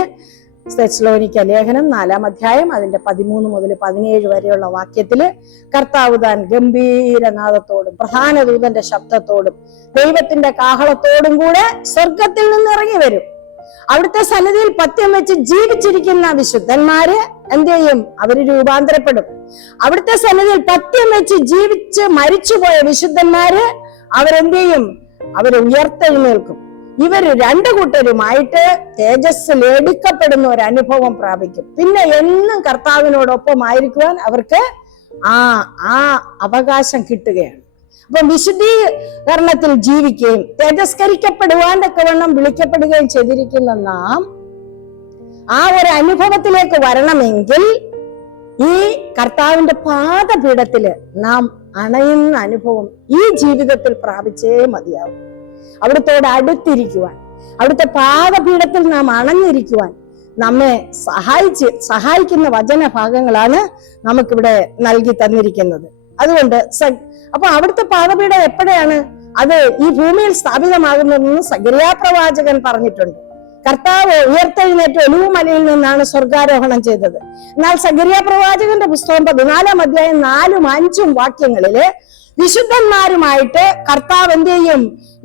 തെസ്സലോനിക്ക ലേഖനം 4-ാം അധ്യായം അതിന്റെ 13 മുതൽ 17 വരെയുള്ള വാക്യത്തില് കർത്താവ് താൻ ഗംഭീരനാദത്തോടും പ്രധാന ദൂതന്റെ ശബ്ദത്തോടും ദൈവത്തിന്റെ കാഹളത്തോടും കൂടെ സ്വർഗത്തിൽ നിന്ന് ഇറങ്ങി വരും. അവിടുത്തെ സന്നിധിയിൽ പത്യം വെച്ച് ജീവിച്ചിരിക്കുന്ന വിശുദ്ധന്മാര് എന്ത് ചെയ്യും? അവര് രൂപാന്തരപ്പെടും. അവിടുത്തെ സന്നിധിയിൽ പത്യം വെച്ച് ജീവിച്ച് മരിച്ചുപോയ വിശുദ്ധന്മാര് അവരെന്ത് ചെയ്യും? അവര് ഉയർത്തെഴുന്നേൽക്കും. ഇവര് രണ്ടു കൂട്ടരുമായിട്ട് തേജസ്സിൽ എടുക്കപ്പെടുന്ന ഒരു അനുഭവം പ്രാപിക്കും. പിന്നെ എന്നും കർത്താവിനോടൊപ്പം ആയിരിക്കുവാൻ അവർക്ക് ആ അവകാശം കിട്ടുകയാണ്. അപ്പൊ വിശുദ്ധീകരണത്തിൽ ജീവിക്കുകയും തേജസ്കരിക്കപ്പെടുവാൻ തക്കവണ്ണം വിളിക്കപ്പെടുകയും ചെയ്തിരിക്കുന്ന നാം ആ ഒരു അനുഭവത്തിലേക്ക് വരണമെങ്കിൽ ഈ കർത്താവിന്റെ പാദപീഠത്തില് നാം അണയുന്ന അനുഭവം ഈ ജീവിതത്തിൽ പ്രാപിച്ചേ മതിയാവും. അവിടുത്തോട് അടുത്തിരിക്കുവാൻ, അവിടുത്തെ പാദപീഠത്തിൽ നാം അണഞ്ഞിരിക്കുവാൻ നമ്മെ സഹായിക്കുന്ന വചനഭാഗങ്ങളാണ് നമുക്കിവിടെ നൽകി തന്നിരിക്കുന്നത്. അതുകൊണ്ട് അപ്പൊ അവിടുത്തെ പാദപീഠം എപ്പോഴാണ് അത് ഈ ഭൂമിയിൽ സ്ഥാപിതമാകുന്നതെന്ന് സഖറിയാ പ്രവാചകൻ പറഞ്ഞിട്ടുണ്ട്. കർത്താവ് ഉയർത്തെഴുന്നേറ്റ് ഒലിവുമലയിൽ നിന്നാണ് സ്വർഗാരോഹണം ചെയ്തത്. എന്നാൽ സഖറിയാ പ്രവാചകന്റെ പുസ്തകം 14-ാം അധ്യായം 4-ഉം 5-ഉം വാക്യങ്ങളില് വിശുദ്ധന്മാരുമായിട്ട് കർത്താവ് എന്ത് ചെയ്യും?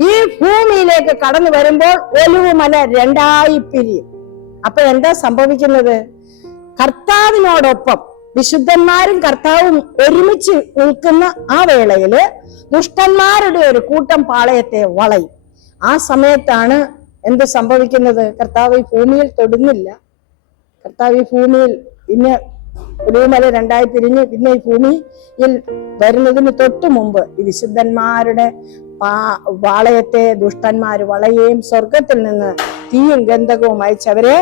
ഈ ഭൂമിയിലേക്ക് കടന്നു വരുമ്പോൾ ഒലിവുമല രണ്ടായി പിരിയും. അപ്പൊ എന്താ സംഭവിക്കുന്നത്? കർത്താവിനോടൊപ്പം വിശുദ്ധന്മാരും കർത്താവും ഒരുമിച്ച് നിൽക്കുന്ന ആ വേളയില് ദുഷ്ടന്മാരുടെ ഒരു കൂട്ടം പാളയത്തെ വളയും. ആ സമയത്താണ് എന്ത് സംഭവിക്കുന്നത്? കർത്താവ് ഈ ഭൂമിയിൽ തൊടുന്നില്ല. കർത്താവ് ഈ ഭൂമിയിൽ പിന്നെ ഒലിവുമല രണ്ടായി പിരിഞ്ഞ് പിന്നെ ഈ ഭൂമിയിൽ വരുന്നതിന് തൊട്ടു മുമ്പ് ഈ വിശുദ്ധന്മാരുടെ വാളയത്തെ ദുഷ്ടന്മാര് വളയുകയും സ്വർഗത്തിൽ നിന്ന് തീയും ഗന്ധകവും അയച്ചവരെ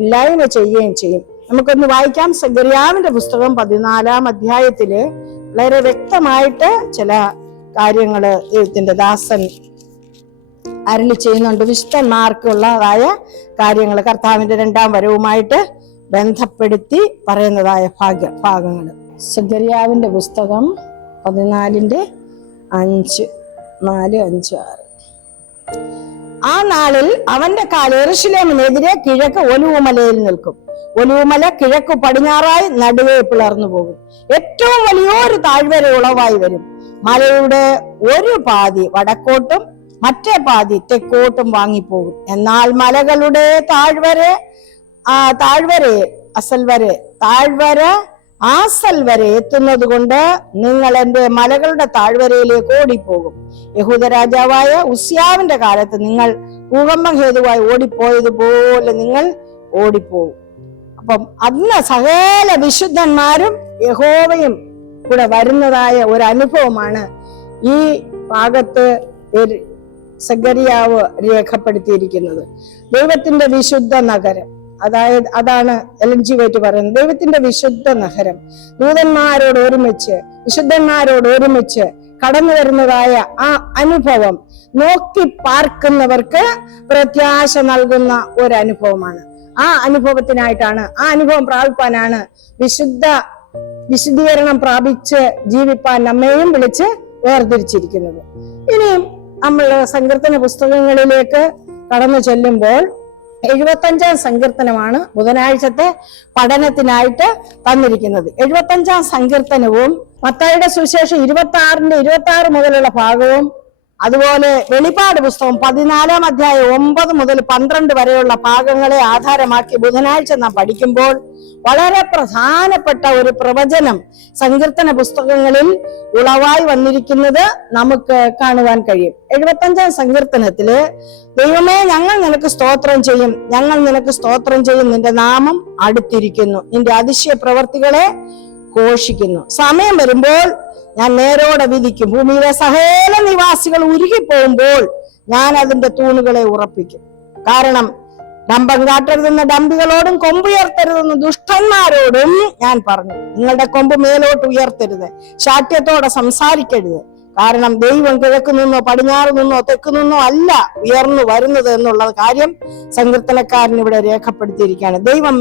ഇല്ലായ്മ ചെയ്യുകയും ചെയ്യും. നമുക്കൊന്ന് വായിക്കാം. സഖറിയാവിന്റെ പുസ്തകം 14-ാം അധ്യായത്തില് വളരെ വ്യക്തമായിട്ട് ചില കാര്യങ്ങള് ദൈവത്തിന്റെ ദാസൻ അരുളി ചെയ്യുന്നുണ്ട്. വിശുദ്ധന്മാർക്കുള്ളതായ കാര്യങ്ങൾ കർത്താവിന്റെ 2-ാം വരവുമായിട്ട് ബന്ധപ്പെടുത്തി പറയുന്നതായ ഭാഗങ്ങൾ. സഖറിയാവിന്റെ പുസ്തകം 14-ന്റെ 5, 4, 5, 6. ആ നാളിൽ അവന്റെ കാൽ യെരൂശലേമിനെതിരെ കിഴക്ക് ഒലിവുമലയിൽ നിൽക്കും. ഒലിവുമല കിഴക്ക് പടിഞ്ഞാറായി നടുവേ പിളർന്നു പോകും. ഏറ്റവും വലിയൊരു താഴ്വര ഉളവായി വരും. മലയുടെ ഒരു പാതി വടക്കോട്ടും മറ്റേ പാതി തെക്കോട്ടും വാങ്ങിപ്പോകും. എന്നാൽ മലകളുടെ താഴ്വര ആസൽ വരെ എത്തുന്നത് കൊണ്ട് നിങ്ങൾ എന്റെ മലകളുടെ താഴ്വരയിലേക്ക് ഓടിപ്പോകും. യഹൂദ രാജാവായ ഉസ്യാവിന്റെ കാലത്ത് നിങ്ങൾ ഭൂകമ്പം ഹേതുവായി ഓടിപ്പോയതുപോലെ നിങ്ങൾ ഓടിപ്പോകും. അപ്പം അന്ന് സകല വിശുദ്ധന്മാരും യഹോവയും കൂടെ വരുന്നതായ ഒരു അനുഭവമാണ് ഈ ഭാഗത്ത് സെഖരിയാവ് രേഖപ്പെടുത്തിയിരിക്കുന്നത്. ദൈവത്തിന്റെ വിശുദ്ധ നഗരം, അതാണ് എലൻ ജി വൈറ്റ് പറയുന്നത്. ദൈവത്തിന്റെ വിശുദ്ധ നഗരം ദൂതന്മാരോട് ഒരുമിച്ച്, വിശുദ്ധന്മാരോട് ഒരുമിച്ച് കടന്നു വരുന്നതായ ആ അനുഭവം നോക്കി പാർക്കുന്നവർക്ക് പ്രത്യാശ നൽകുന്ന ഒരു അനുഭവമാണ്. ആ അനുഭവത്തിനായിട്ടാണ്, ആ അനുഭവം പ്രാപിപ്പാനാണ് വിശുദ്ധീകരണം പ്രാപിച്ച് ജീവിപ്പാൻ നമ്മെയും വിളിച്ച് വേർതിരിച്ചിരിക്കുന്നത്. ഇനിയും നമ്മൾ സങ്കീർത്തന പുസ്തകങ്ങളിലേക്ക് കടന്നു ചെല്ലുമ്പോൾ 75-ാം സങ്കീർത്തനമാണ് ബുധനാഴ്ചത്തെ പഠനത്തിനായിട്ട് തന്നിരിക്കുന്നത്. 75-ാം സങ്കീർത്തനവും മത്തായിയുടെ സുവിശേഷം 26 മുതലുള്ള ഭാഗവും, അതുപോലെ വെളിപ്പാട് പുസ്തകം 14-ാം അധ്യായം 9 മുതൽ 12 വരെയുള്ള ഭാഗങ്ങളെ ആധാരമാക്കി ബുധനാഴ്ച നാം പഠിക്കുമ്പോൾ വളരെ പ്രധാനപ്പെട്ട ഒരു പ്രവചനം സങ്കീർത്തന പുസ്തകങ്ങളിൽ ഉളവായി വന്നിരിക്കുന്നത് നമുക്ക് കാണുവാൻ കഴിയും. 75-ാം സങ്കീർത്തനത്തില് ദൈവമേ, ഞങ്ങൾ നിനക്ക് സ്തോത്രം ചെയ്യും, ഞങ്ങൾ നിനക്ക് സ്തോത്രം ചെയ്യും, നിന്റെ നാമം അടുത്തിരിക്കുന്നു, നിന്റെ അതിശയ പ്രവർത്തികളെ ഘോഷിക്കുന്നു. സമയം വരുമ്പോൾ ഞാൻ നേരോടെ വിധിക്കും, ഭൂമിയിലെ സകല നിവാസികൾ ഉരുകിപ്പോകുമ്പോൾ ഞാൻ അതിന്റെ തൂണുകളെ ഉറപ്പിക്കും. കാരണം ഡംബം കാട്ടരുതെന്ന ഡംബികളോടും കൊമ്പുയർത്തരുതെന്ന് ദുഷ്ടന്മാരോടും ഞാൻ പറഞ്ഞു. നിങ്ങളുടെ കൊമ്പ് മേലോട്ട് ഉയർത്തരുത്, ശാഠ്യത്തോടെ സംസാരിക്കരുത്. കാരണം ദൈവം കിഴക്ക് നിന്നോ പടിഞ്ഞാറ് നിന്നോ തെക്ക് നിന്നോ അല്ല ഉയർന്നു വരുന്നത് എന്നുള്ള കാര്യം സങ്കീർത്തനക്കാരൻ ഇവിടെ രേഖപ്പെടുത്തിയിരിക്കുകയാണ്. ദൈവം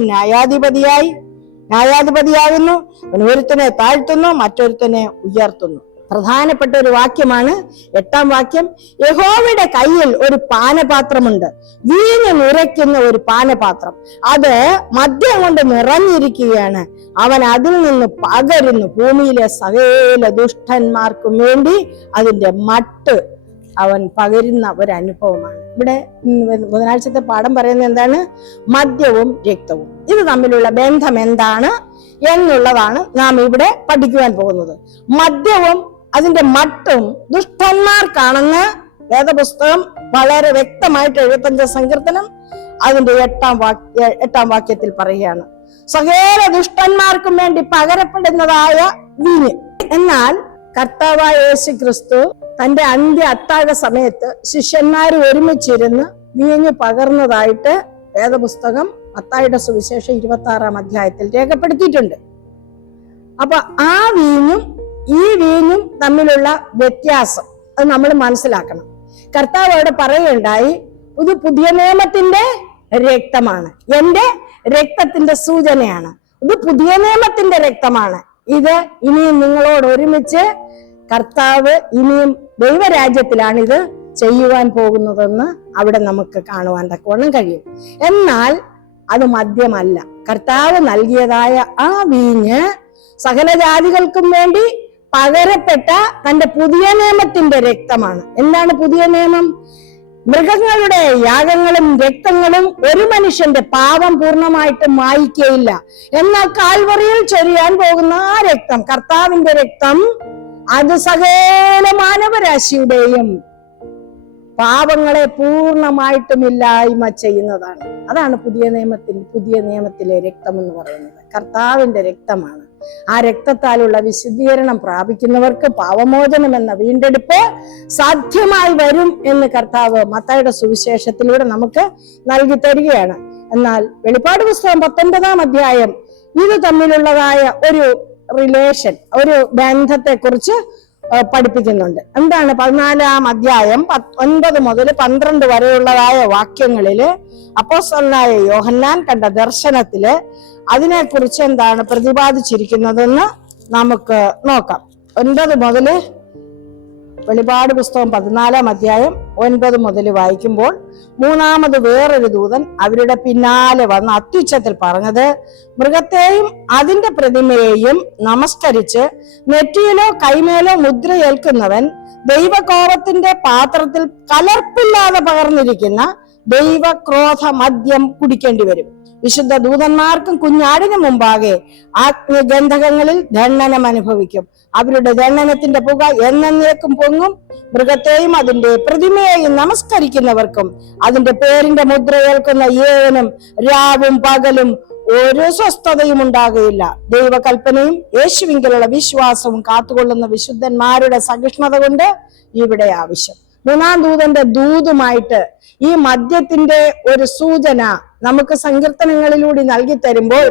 ന്യായാധിപതിയാകുന്നു. അവൻ ഒരുത്തനെ താഴ്ത്തുന്നു, മറ്റൊരുത്തനെ ഉയർത്തുന്നു. പ്രധാനപ്പെട്ട ഒരു വാക്യമാണ് 8-ാം വാക്യം. യഹോവയുടെ കയ്യിൽ ഒരു പാനപാത്രമുണ്ട്, വീഞ്ഞ് നിറയ്ക്കുന്ന ഒരു പാനപാത്രം, അത് മദ്യം കൊണ്ട് നിറഞ്ഞിരിക്കുകയാണ്. അവൻ അതിൽ നിന്ന് പകരുന്നു, ഭൂമിയിലെ സകല ദുഷ്ടന്മാർക്കും വേണ്ടി അതിന്റെ മട്ട് അവൻ പകരുന്ന ഒരു അനുഭവമാണ്. ഇവിടെ ബുധനാഴ്ചത്തെ പാഠം പറയുന്നത് എന്താണ്? മദ്യവും രക്തവും, ഇത് തമ്മിലുള്ള ബന്ധം എന്താണ് എന്നുള്ളതാണ് നാം ഇവിടെ പഠിക്കുവാൻ പോകുന്നത്. മദ്യവും അതിന്റെ മട്ടും ദുഷ്ടന്മാർക്കാണെന്ന് വേദപുസ്തകം വളരെ വ്യക്തമായിട്ട് 75-ാം സങ്കീർത്തനം അതിന്റെ 8-ാം വാക്യത്തിൽ പറയുകയാണ്. സകല ദുഷ്ടന്മാർക്കും വേണ്ടി പകരപ്പെടുന്നതായ വീഞ്ഞ്. എന്നാൽ കർത്താവായ യേശു ക്രിസ്തു തന്റെ അത്താഴ സമയത്ത് ശിഷ്യന്മാർ ഒരുമിച്ചിരുന്ന് വീഞ്ഞ് പകർന്നതായിട്ട് വേദപുസ്തകം മത്തായിയുടെ സുവിശേഷം 26-ാം അധ്യായത്തിൽ രേഖപ്പെടുത്തിയിട്ടുണ്ട്. അപ്പൊ ആ വീഞ്ഞും ഈ വീഞ്ഞും തമ്മിലുള്ള വ്യത്യാസം അത് നമ്മൾ മനസ്സിലാക്കണം. കർത്താവ് അവിടെ പറയുകയുണ്ടായി, ഇത് പുതിയ നിയമത്തിന്റെ രക്തമാണ്, എന്റെ രക്തത്തിന്റെ സൂചനയാണ്, ഇത് പുതിയ നിയമത്തിന്റെ രക്തമാണ്, ഇത് ഇനിയും നിങ്ങളോട് ഒരുമിച്ച് കർത്താവ് ഇനിയും ദൈവരാജ്യത്തിലാണ് ഇത് ചെയ്യുവാൻ പോകുന്നതെന്ന് അവിടെ നമുക്ക് കാണുവാൻ തക്കവണ്ണം കഴിയും. എന്നാൽ അത് മദ്യമല്ല. കർത്താവ് നൽകിയതായ ആ വീഞ്ഞ് സകല ജാതികൾക്കും വേണ്ടി പകരപ്പെട്ട തന്റെ പുതിയ നിയമത്തിന്റെ രക്തമാണ്. എന്താണ് പുതിയ നിയമം? മൃഗങ്ങളുടെ യാഗങ്ങളും രക്തങ്ങളും ഒരു മനുഷ്യന്റെ പാപം പൂർണ്ണമായിട്ട് മായ്ക്കയില്ല. എന്നാൽ കാൽവറിയിൽ ചൊരിയാൻ പോകുന്ന ആ രക്തം, കർത്താവിന്റെ രക്തം, അത് സകല മാനവരാശിയുടെയും പാപങ്ങളെ പൂർണ്ണമായിട്ടും ഇല്ലായ്മ ചെയ്യുന്നതാണ്. അതാണ് പുതിയ നിയമത്തിലെ രക്തം എന്ന് പറയുന്നത്. കർത്താവിന്റെ രക്തമാണ്. ആ രക്തത്താലുള്ള വിശുദ്ധീകരണം പ്രാപിക്കുന്നവർക്ക് പാപമോചനം എന്ന വീണ്ടെടുപ്പ് സാധ്യമായി വരും എന്ന് കർത്താവ് മത്തായിയുടെ സുവിശേഷത്തിലൂടെ നമുക്ക് നൽകി തരികയാണ്. എന്നാൽ വെളിപ്പാട് പുസ്തകം 19-ാം അധ്യായം ഇത് തമ്മിലുള്ളതായ ഒരു റിലേഷൻ, ഒരു ബന്ധത്തെ കുറിച്ച് പഠിപ്പിക്കുന്നുണ്ട്. എന്താണ്? 14-ാം അധ്യായം 9 മുതൽ 12 വരെയുള്ളതായ വാക്യങ്ങളില് അപ്പോസ്തലനായ യോഹന്നാൻ കണ്ട ദർശനത്തില് അതിനെക്കുറിച്ച് എന്താണ് പ്രതിപാദിച്ചിരിക്കുന്നതെന്ന് നമുക്ക് നോക്കാം. 9 മുതൽ വെളിപാട് പുസ്തകം 14-ാം അധ്യായം 9 മുതൽ വായിക്കുമ്പോൾ, മൂന്നാമത് വേറൊരു ദൂതൻ അവരുടെ പിന്നാലെ വന്ന് അത്യുച്ചത്തിൽ പറഞ്ഞത്, മൃഗത്തെയും അതിന്റെ പ്രതിമയെയും നമസ്കരിച്ച് നെറ്റിയിലോ കൈമേലോ മുദ്രയേൽക്കുന്നവൻ ദൈവകോപത്തിന്റെ പാത്രത്തിൽ കലർപ്പില്ലാതെ പകർന്നിരിക്കുന്ന ദൈവക്രോധ മദ്യം കുടിക്കേണ്ടി വരും. വിശുദ്ധ ദൂതന്മാർക്കും കുഞ്ഞാടിന് മുമ്പാകെ ആത്മഗന്ധകങ്ങളിൽ ദണ്ഡനം അനുഭവിക്കും. അവരുടെ ദണ്ഡനത്തിന്റെ പുക എന്നേക്കും പൊങ്ങും. മൃഗത്തെയും അതിന്റെ പ്രതിമയെയും നമസ്കരിക്കുന്നവർക്കും അതിന്റെ പേരിന്റെ മുദ്രയേൽക്കുന്ന ഏവനും രാവും പകലും ഒരു സ്വസ്ഥതയും ഉണ്ടാകുകയില്ല. ദൈവകൽപ്പനയും യേശുവിങ്കലുള്ള വിശ്വാസവും കാത്തുകൊള്ളുന്ന വിശുദ്ധന്മാരുടെ സഹിഷ്ണുത കൊണ്ട് ഇവിടെ ആവശ്യം. മൂന്നാം ദൂതന്റെ ദൂതുമായിട്ട് ഈ മദ്യത്തിന്റെ ഒരു സൂചന നമുക്ക് സങ്കീർത്തനങ്ങളിലൂടെ നൽകി തരുമ്പോൾ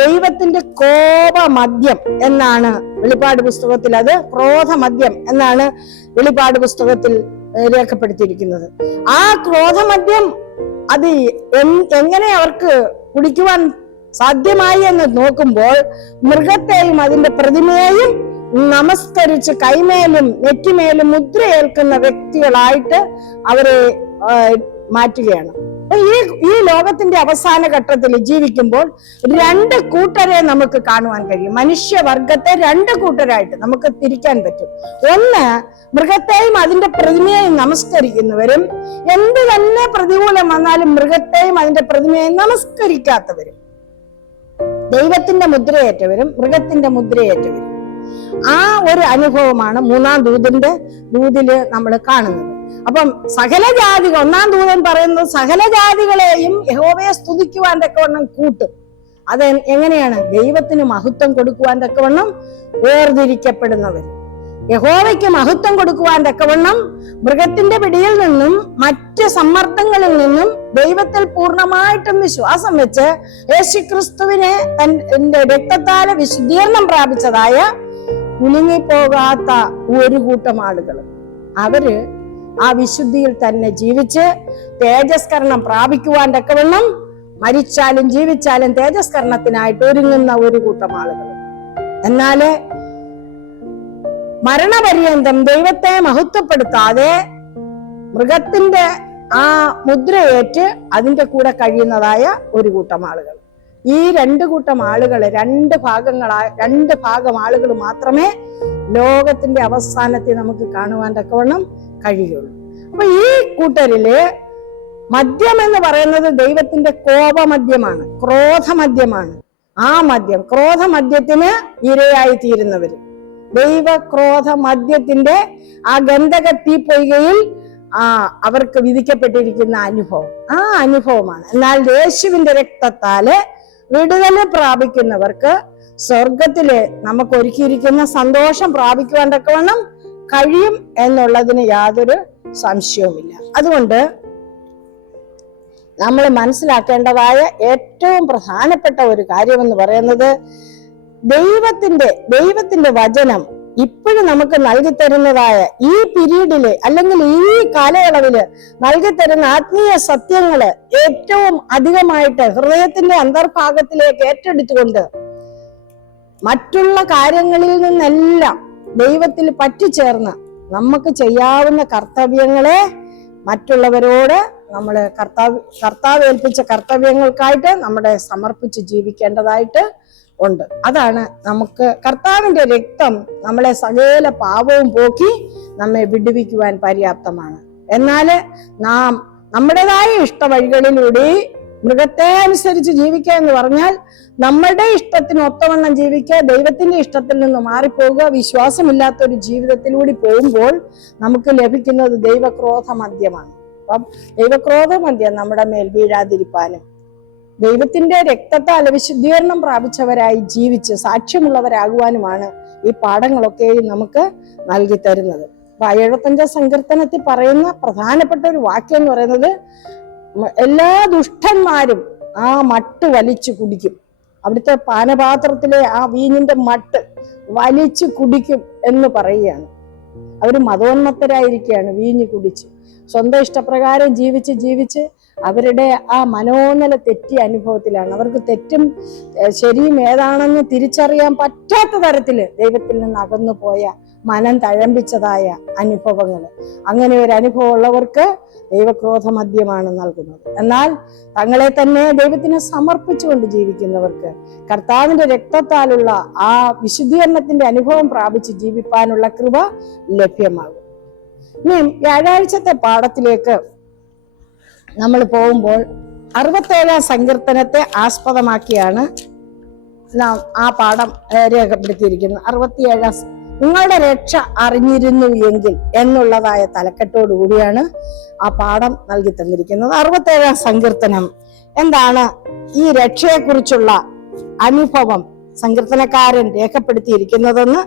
ദൈവത്തിന്റെ കോപമദ്യം എന്നാണ് വെളിപ്പാട് പുസ്തകത്തിൽ, അത് ക്രോധമദ്യം എന്നാണ് വെളിപ്പാട് പുസ്തകത്തിൽ രേഖപ്പെടുത്തിയിരിക്കുന്നത്. ആ ക്രോധമദ്യം അത് എങ്ങനെ അവർക്ക് കുടിക്കുവാൻ സാധ്യമായി എന്ന് നോക്കുമ്പോൾ മൃഗത്തെയും അതിന്റെ പ്രതിമയെയും നമസ്കരിച്ച് കൈമേലും നെറ്റിമേലും മുദ്രയേൽക്കുന്ന വ്യക്തികളായിട്ട് അവരെ മാറ്റുകയാണ്. ഈ ലോകത്തിന്റെ അവസാന ഘട്ടത്തിൽ ജീവിക്കുമ്പോൾ രണ്ട് കൂട്ടരെ നമുക്ക് കാണുവാൻ കഴിയും. മനുഷ്യവർഗത്തെ രണ്ട് കൂട്ടരായിട്ട് നമുക്ക് തിരിക്കാൻ പറ്റും. ഒന്ന്, മൃഗത്തെയും അതിന്റെ പ്രതിമയെയും നമസ്കരിക്കുന്നവരും, എന്ത് തന്നെ പ്രതികൂലം വന്നാലും മൃഗത്തെയും അതിന്റെ പ്രതിമയെയും നമസ്കരിക്കാത്തവരും, ദൈവത്തിന്റെ മുദ്രയേറ്റവരും മൃഗത്തിന്റെ മുദ്രയേറ്റവരും. ആ ഒരു അനുഭവമാണ് മൂന്നാം ദൂതില് നമ്മൾ കാണുന്നത്. അപ്പം സകല ജാതികൾ, ഒന്നാം ദൂതൻ പറയുന്നത് സകല ജാതികളെയും യഹോവയെ സ്തുതിക്കുവാൻ തക്കവണ്ണം കൂട്ടും. അത് എങ്ങനെയാണ്? ദൈവത്തിന് മഹത്വം കൊടുക്കുവാൻ തക്കവണ്ണം വേർതിരിക്കപ്പെടുന്നവർ, യഹോവയ്ക്ക് മഹത്വം കൊടുക്കുവാൻ തക്കവണ്ണം മൃഗത്തിന്റെ പിടിയിൽ നിന്നും മറ്റ് സമ്മർദ്ദങ്ങളിൽ നിന്നും ദൈവത്തിൽ പൂർണ്ണമായിട്ടും വിശ്വാസം വെച്ച് യേശുക്രിസ്തുവിനെ തന്റെ രക്തത്താല് വിശുദ്ധീകരണം പ്രാപിച്ചതായ കുലുങ്ങിപ്പോകാത്ത ഒരു കൂട്ടം ആളുകൾ, അവര് ആ വിശുദ്ധിയിൽ തന്നെ ജീവിച്ച് തേജസ്കരണം പ്രാപിക്കുവാൻ തക്കവണ്ണം മരിച്ചാലും ജീവിച്ചാലും തേജസ്കരണത്തിനായിട്ട് ഒരുങ്ങുന്ന ഒരു കൂട്ടം ആളുകൾ. എന്നാല് മരണപര്യന്തം ദൈവത്തെ മഹത്വപ്പെടുത്താതെ മൃഗത്തിന്റെ ആ മുദ്രയേറ്റ് അതിന്റെ കൂടെ കഴിയുന്നതായ ഒരു കൂട്ടം ആളുകൾ. ഈ രണ്ട് കൂട്ടം ആളുകൾ, രണ്ട് ഭാഗം ആളുകൾ മാത്രമേ ലോകത്തിന്റെ അവസാനത്തെ നമുക്ക് കാണുവാൻ തക്കവണ്ണം കഴിയുള്ളൂ. അപ്പൊ ഈ കൂട്ടരില് മദ്യം എന്ന് പറയുന്നത് ദൈവത്തിന്റെ കോപമദ്യമാണ്, ക്രോധമദ്യമാണ്. ആ മദ്യം, ക്രോധമദ്യത്തിന് ഇരയായി തീരുന്നവര്, ദൈവക്രോധ മദ്യത്തിന്റെ ആ ഗന്ധക തീപ്പൊയ്കയിൽ അവർക്ക് വിധിക്കപ്പെട്ടിരിക്കുന്ന അനുഭവം, ആ അനുഭവമാണ്. എന്നാൽ യേശുവിന്റെ രക്തത്താല് വിടുതല് പ്രാപിക്കുന്നവർക്ക് സ്വർഗത്തില് നമുക്ക് ഒരുക്കിയിരിക്കുന്ന സന്തോഷം പ്രാപിക്കുവാൻ തക്കവണ്ണം കഴിയും എന്നുള്ളതിന് യാതൊരു സംശയവുമില്ല. അതുകൊണ്ട് നമ്മൾ മനസ്സിലാക്കേണ്ടതായ ഏറ്റവും പ്രധാനപ്പെട്ട ഒരു കാര്യമെന്ന് പറയുന്നത്, ദൈവത്തിന്റെ വചനം ഇപ്പോഴും നമുക്ക് നൽകിത്തരുന്നതായ ഈ പീരീഡില് അല്ലെങ്കിൽ ഈ കാലയളവില് നൽകിത്തരുന്ന ആത്മീയ സത്യങ്ങള് ഏറ്റവും അധികമായിട്ട് ഹൃദയത്തിന്റെ അന്തർഭാഗത്തിലേക്ക് ഏറ്റെടുത്തുകൊണ്ട് മറ്റുള്ള കാര്യങ്ങളിൽ നിന്നെല്ലാം ദൈവത്തിൽ പറ്റിച്ചേർന്ന് നമുക്ക് ചെയ്യാവുന്ന കർത്തവ്യങ്ങളെ മറ്റുള്ളവരോട് നമ്മൾ കർത്താവ് ഏൽപ്പിച്ച കർത്തവ്യങ്ങൾക്കായിട്ട് നമ്മുടെ സമർപ്പിച്ച് ജീവിക്കേണ്ടതായിട്ട് ഉണ്ട്. അതാണ് നമുക്ക് കർത്താവിന്റെ രക്തം നമ്മളെ സകല പാപവും പോക്കി നമ്മെ വിടുവിക്കുവാൻ പര്യാപ്തമാണ്. എന്നാല് നാം നമ്മുടേതായ ഇഷ്ടവഴികളിലൂടെ മൃഗത്തെ അനുസരിച്ച് ജീവിക്കുക എന്ന് പറഞ്ഞാൽ നമ്മളുടെ ഇഷ്ടത്തിന് ഒത്തവണ്ണം ജീവിക്കുക, ദൈവത്തിന്റെ ഇഷ്ടത്തിൽ നിന്ന് മാറിപ്പോകുക, വിശ്വാസമില്ലാത്ത ഒരു ജീവിതത്തിലൂടെ പോകുമ്പോൾ നമുക്ക് ലഭിക്കുന്നത് ദൈവക്രോധ മദ്യമാണ്. അപ്പം ദൈവക്രോധ മദ്യം നമ്മുടെ മേൽ വീഴാതിരിപ്പാനും ദൈവത്തിന്റെ രക്തത്താൽ വിശുദ്ധീകരണം പ്രാപിച്ചവരായി ജീവിച്ച് സാക്ഷ്യമുള്ളവരാകുവാനുമാണ് ഈ പാഠങ്ങളൊക്കെയും നമുക്ക് നൽകി തരുന്നത്. അപ്പൊ 75 സങ്കീർത്തനത്തിൽ പറയുന്ന പ്രധാനപ്പെട്ട ഒരു വാക്യം എന്ന് പറയുന്നത്, എല്ലാ ദുഷ്ടന്മാരും ആ മട്ട് വലിച്ചു കുടിക്കും, അവിടുത്തെ പാനപാത്രത്തിലെ ആ വീഞ്ഞിന്റെ മട്ട് വലിച്ചു കുടിക്കും എന്ന് പറയുകയാണ്. അവര് മതോന്മത്തരായിരിക്കുകയാണ് വീഞ്ഞു കുടിച്ച്, സ്വന്തം ഇഷ്ടപ്രകാരം ജീവിച്ച് അവരുടെ ആ മനോനില തെറ്റിയ അനുഭവത്തിലാണ്. അവർക്ക് തെറ്റും ശരിയും ഏതാണെന്ന് തിരിച്ചറിയാൻ പറ്റാത്ത തരത്തില് ദൈവത്തിൽ നിന്ന് അകന്നു പോയ, മനം തഴമ്പിച്ചതായ അനുഭവങ്ങൾ. അങ്ങനെ ഒരു അനുഭവം ഉള്ളവർക്ക് ദൈവക്രോധ മദ്യമാണ് നൽകുന്നത്. എന്നാൽ തങ്ങളെ തന്നെ ദൈവത്തിന് സമർപ്പിച്ചുകൊണ്ട് ജീവിക്കുന്നവർക്ക് കർത്താവിന്റെ രക്തത്താലുള്ള ആ വിശുദ്ധീകരണത്തിന്റെ അനുഭവം പ്രാപിച്ച് ജീവിപ്പാനുള്ള കൃപ ലഭ്യമാകും. ഇനി വ്യാഴാഴ്ചത്തെ പാഠത്തിലേക്ക് നമ്മൾ പോകുമ്പോൾ 67 സങ്കീർത്തനത്തെ ആസ്പദമാക്കിയാണ് നാം ആ പാഠം രേഖപ്പെടുത്തിയിരിക്കുന്നത്. 67 നിങ്ങളുടെ രക്ഷ അറിഞ്ഞിരുന്നു എങ്കിൽ എന്നുള്ളതായ തലക്കെട്ടോടു കൂടിയാണ് ആ പാഠം നൽകി തന്നിരിക്കുന്നത്. 67 സങ്കീർത്തനം എന്താണ് ഈ രക്ഷയെക്കുറിച്ചുള്ള അനുഭവം സങ്കീർത്തനക്കാരൻ രേഖപ്പെടുത്തിയിരിക്കുന്നതെന്ന്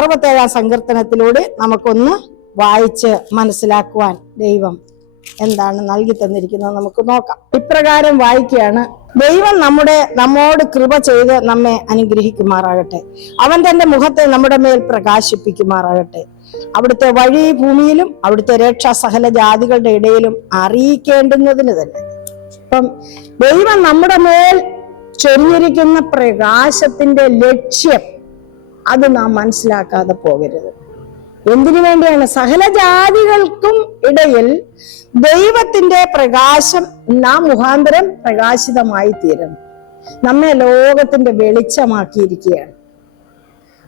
67 സങ്കീർത്തനത്തിലൂടെ നമുക്കൊന്ന് വായിച്ച് മനസ്സിലാക്കുവാൻ ദൈവം എന്താണ് നൽകി തന്നിരിക്കുന്നത് നമുക്ക് നോക്കാം. ഇപ്രകാരം വായിക്കുകയാണ്: ദൈവം നമ്മോട് കൃപ ചെയ്ത് നമ്മെ അനുഗ്രഹിക്കുമാറാകട്ടെ. അവൻ തന്റെ മുഖത്തെ നമ്മുടെ മേൽ പ്രകാശിപ്പിക്കുമാറാകട്ടെ. അവിടുത്തെ വഴി ഭൂമിയിലും അവിടുത്തെ രക്ഷ സകല ജാതികളുടെ ഇടയിലും അറിയിക്കേണ്ടുന്നതിന് തന്നെ. അപ്പം ദൈവം നമ്മുടെ മേൽ ചൊരിഞ്ഞിരിക്കുന്ന പ്രകാശത്തിന്റെ ലക്ഷ്യം അത് നാം മനസ്സിലാക്കാതെ പോകരുത്. എന്തിനു വേണ്ടിയാണ്? സകല ജാതികൾക്കും ഇടയിൽ ദൈവത്തിന്റെ പ്രകാശം നാം മുഖാന്തരം പ്രകാശിതമായി തീരണം. നമ്മെ ലോകത്തിന്റെ വെളിച്ചമാക്കിയിരിക്കുകയാണ്.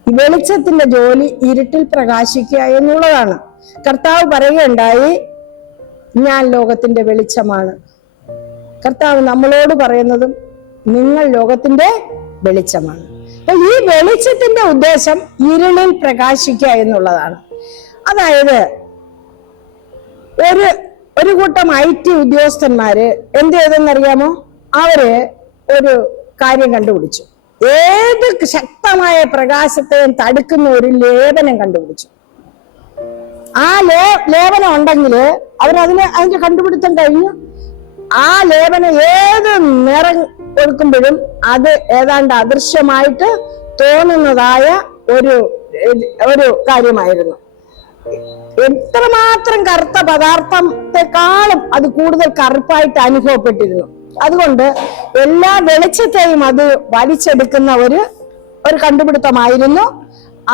ഈ വെളിച്ചത്തിന്റെ ജോലി ഇരുട്ടിൽ പ്രകാശിക്കുക എന്നുള്ളതാണ്. കർത്താവ് പറയുകയുണ്ടായി, ഞാൻ ലോകത്തിന്റെ വെളിച്ചമാണ്. കർത്താവ് നമ്മളോട് പറയുന്നതും നിങ്ങൾ ലോകത്തിന്റെ വെളിച്ചമാണ്. അപ്പൊ ഈ വെളിച്ചത്തിന്റെ ഉദ്ദേശം ഇരുളിൽ പ്രകാശിക്കുക എന്നുള്ളതാണ്. അതായത് ഒരു കൂട്ടം IT ഉദ്യോഗസ്ഥന്മാര് എന്ത് ചെയ്തെന്നറിയാമോ? അവര് ഒരു കാര്യം കണ്ടുപിടിച്ചു. ഏത് ശക്തമായ പ്രകാശത്തെയും തടുക്കുന്ന ഒരു ലേപനം കണ്ടുപിടിച്ചു. ആ ലേപനം ഉണ്ടെങ്കിൽ അതിന്റെ കണ്ടുപിടുത്തം കഴിഞ്ഞു. ആ ലേപനം ഏത് നിറം കൊടുക്കുമ്പോഴും അത് ഏതാണ്ട് അദൃശ്യമായിട്ട് തോന്നുന്നതായ ഒരു കാര്യമായിരുന്നു. എത്രമാത്രം കറുത്ത പദാർത്ഥത്തെക്കാളും അത് കൂടുതൽ കറുപ്പായിട്ട് അനുഭവപ്പെട്ടിരുന്നു. അതുകൊണ്ട് എല്ലാ വെളിച്ചത്തെയും അത് വലിച്ചെടുക്കുന്ന ഒരു കണ്ടുപിടുത്തമായിരുന്നു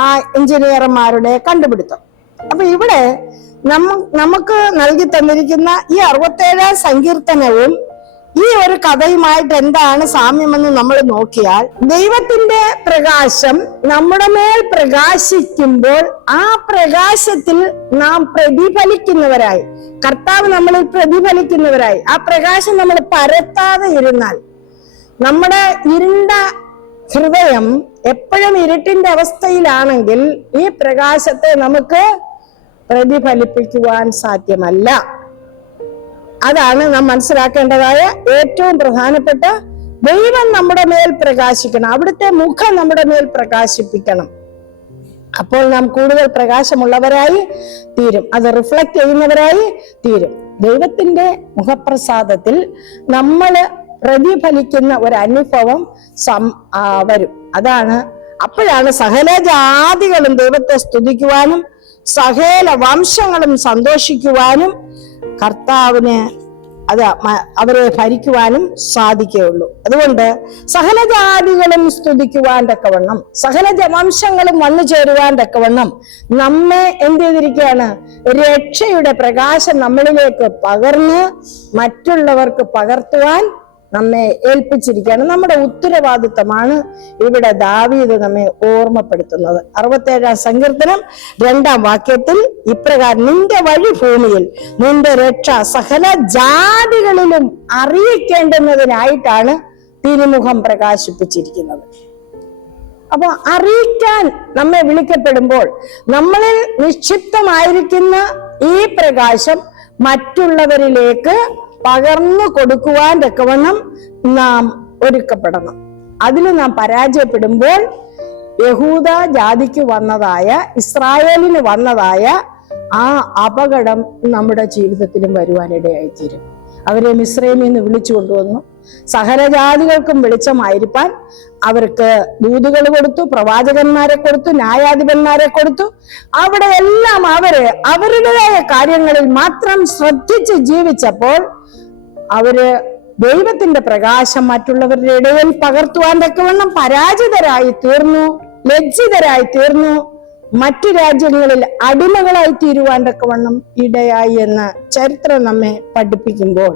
ആ എഞ്ചിനീയർമാരുടെ കണ്ടുപിടുത്തം. അപ്പൊ ഇവിടെ നമുക്ക് നൽകി തന്നിരിക്കുന്ന ഈ 67-ാം സങ്കീർത്തനവും ഈ ഒരു കഥയുമായിട്ട് എന്താണ് സാമ്യമെന്ന് നമ്മൾ നോക്കിയാൽ, ദൈവത്തിന്റെ പ്രകാശം നമ്മുടെ മേൽ പ്രകാശിക്കുമ്പോൾ ആ പ്രകാശത്തിൽ നാം പ്രതിഫലിക്കുന്നവരായി, കർത്താവ് നമ്മളിൽ പ്രതിഫലിക്കുന്നവരായി, ആ പ്രകാശം നമ്മൾ പരത്താതെ ഇരുന്നാൽ, നമ്മുടെ ഇരുണ്ട ഹൃദയം എപ്പോഴും ഇരുട്ടിന്റെ അവസ്ഥയിലാണെങ്കിൽ ഈ പ്രകാശത്തെ നമുക്ക് പ്രതിഫലിപ്പിക്കുവാൻ സാധ്യമല്ല. അതാണ് നാം മനസ്സിലാക്കേണ്ടതായ ഏറ്റവും പ്രധാനപ്പെട്ട. ദൈവം നമ്മുടെ മേൽ പ്രകാശിക്കണം, അവിടുത്തെ മുഖം നമ്മുടെ മേൽ പ്രകാശിപ്പിക്കണം. അപ്പോൾ നാം കൂടുതൽ പ്രകാശമുള്ളവരായി തീരും, അത് റിഫ്ലക്ട് ചെയ്യുന്നവരായി തീരും. ദൈവത്തിന്റെ മുഖപ്രസാദത്തിൽ നമ്മൾ പ്രതിഫലിക്കുന്ന ഒരു അനുഭവം വരും. അപ്പോഴാണ് സകല ജാതികളും ദൈവത്തെ സ്തുതിക്കുവാനും സകല വംശങ്ങളും സന്തോഷിക്കുവാനും കർത്താവിന് അവരെ ഭരിക്കുവാനും സാധിക്കുകയുള്ളൂ. അതുകൊണ്ട് സകല ജാതികളും സ്തുതിക്കുവാൻ തക്കവണ്ണം, സകല വംശങ്ങളും വന്നു ചേരുവാൻ തക്കവണ്ണം നമ്മെ എന്ത് ചെയ്തിരിക്കുകയാണ്? രക്ഷയുടെ പ്രകാശം നമ്മളിലേക്ക് പകർന്ന് മറ്റുള്ളവർക്ക് പകർത്തുവാൻ നമ്മെ ഏൽപ്പിച്ചിരിക്കുകയാണ്. നമ്മുടെ ഉത്തരവാദിത്തമാണ് ഇവിടെ ദാവീദ് നമ്മെ ഓർമ്മപ്പെടുത്തുന്നത്. 67-ാം സങ്കീർത്തനം 2-ാം വാക്യത്തിൽ ഇപ്രകാരം: നിന്റെ വഴി ഭൂമിയിൽ നിന്റെ രക്ഷ സകല ജാതികളിലും അറിയിക്കേണ്ടുന്നതിനായിട്ടാണ് തിരുമുഖം പ്രകാശിപ്പിച്ചിരിക്കുന്നത്. അപ്പൊ അറിയിക്കാൻ നമ്മെ വിളിക്കപ്പെടുമ്പോൾ നമ്മളിൽ നിക്ഷിപ്തമായിരിക്കുന്ന ഈ പ്രകാശം മറ്റുള്ളവരിലേക്ക് പകർന്നു കൊടുക്കുവാൻ തക്കവണ്ണം നാം ഒരുക്കപ്പെടണം. അതിൽ നാം പരാജയപ്പെടുമ്പോൾ യഹൂദ ജാതിക്ക് വന്നതായ, ഇസ്രായേലിന് വന്നതായ ആ അപകടം നമ്മുടെ ജീവിതത്തിലും വരുവാനിടയായിത്തീരും. അവരെ മിസ്രൈമിൽ നിന്ന് വിളിച്ചു കൊണ്ടുവന്നു. സകല ജാതികൾക്കും വെളിച്ചമായിരിക്കാൻ അവർക്ക് ദൂതുകൾ കൊടുത്തു, പ്രവാചകന്മാരെ കൊടുത്തു, ന്യായാധിപന്മാരെ കൊടുത്തു. അവിടെ എല്ലാം അവരുടേതായ കാര്യങ്ങളിൽ മാത്രം ശ്രദ്ധിച്ച് ജീവിച്ചപ്പോൾ അവര് ദൈവത്തിന്റെ പ്രകാശം മറ്റുള്ളവരുടെ ഇടയിൽ പകർത്തുവാൻ തക്കവണ്ണം പരാജിതരായി തീർന്നു, ലജ്ജിതരായി തീർന്നു, മറ്റു രാജ്യങ്ങളിൽ അടിമകളായി തീരുവാൻ തക്കവണ്ണം ഇടയായി എന്ന് ചരിത്രം നമ്മെ പഠിപ്പിക്കുമ്പോൾ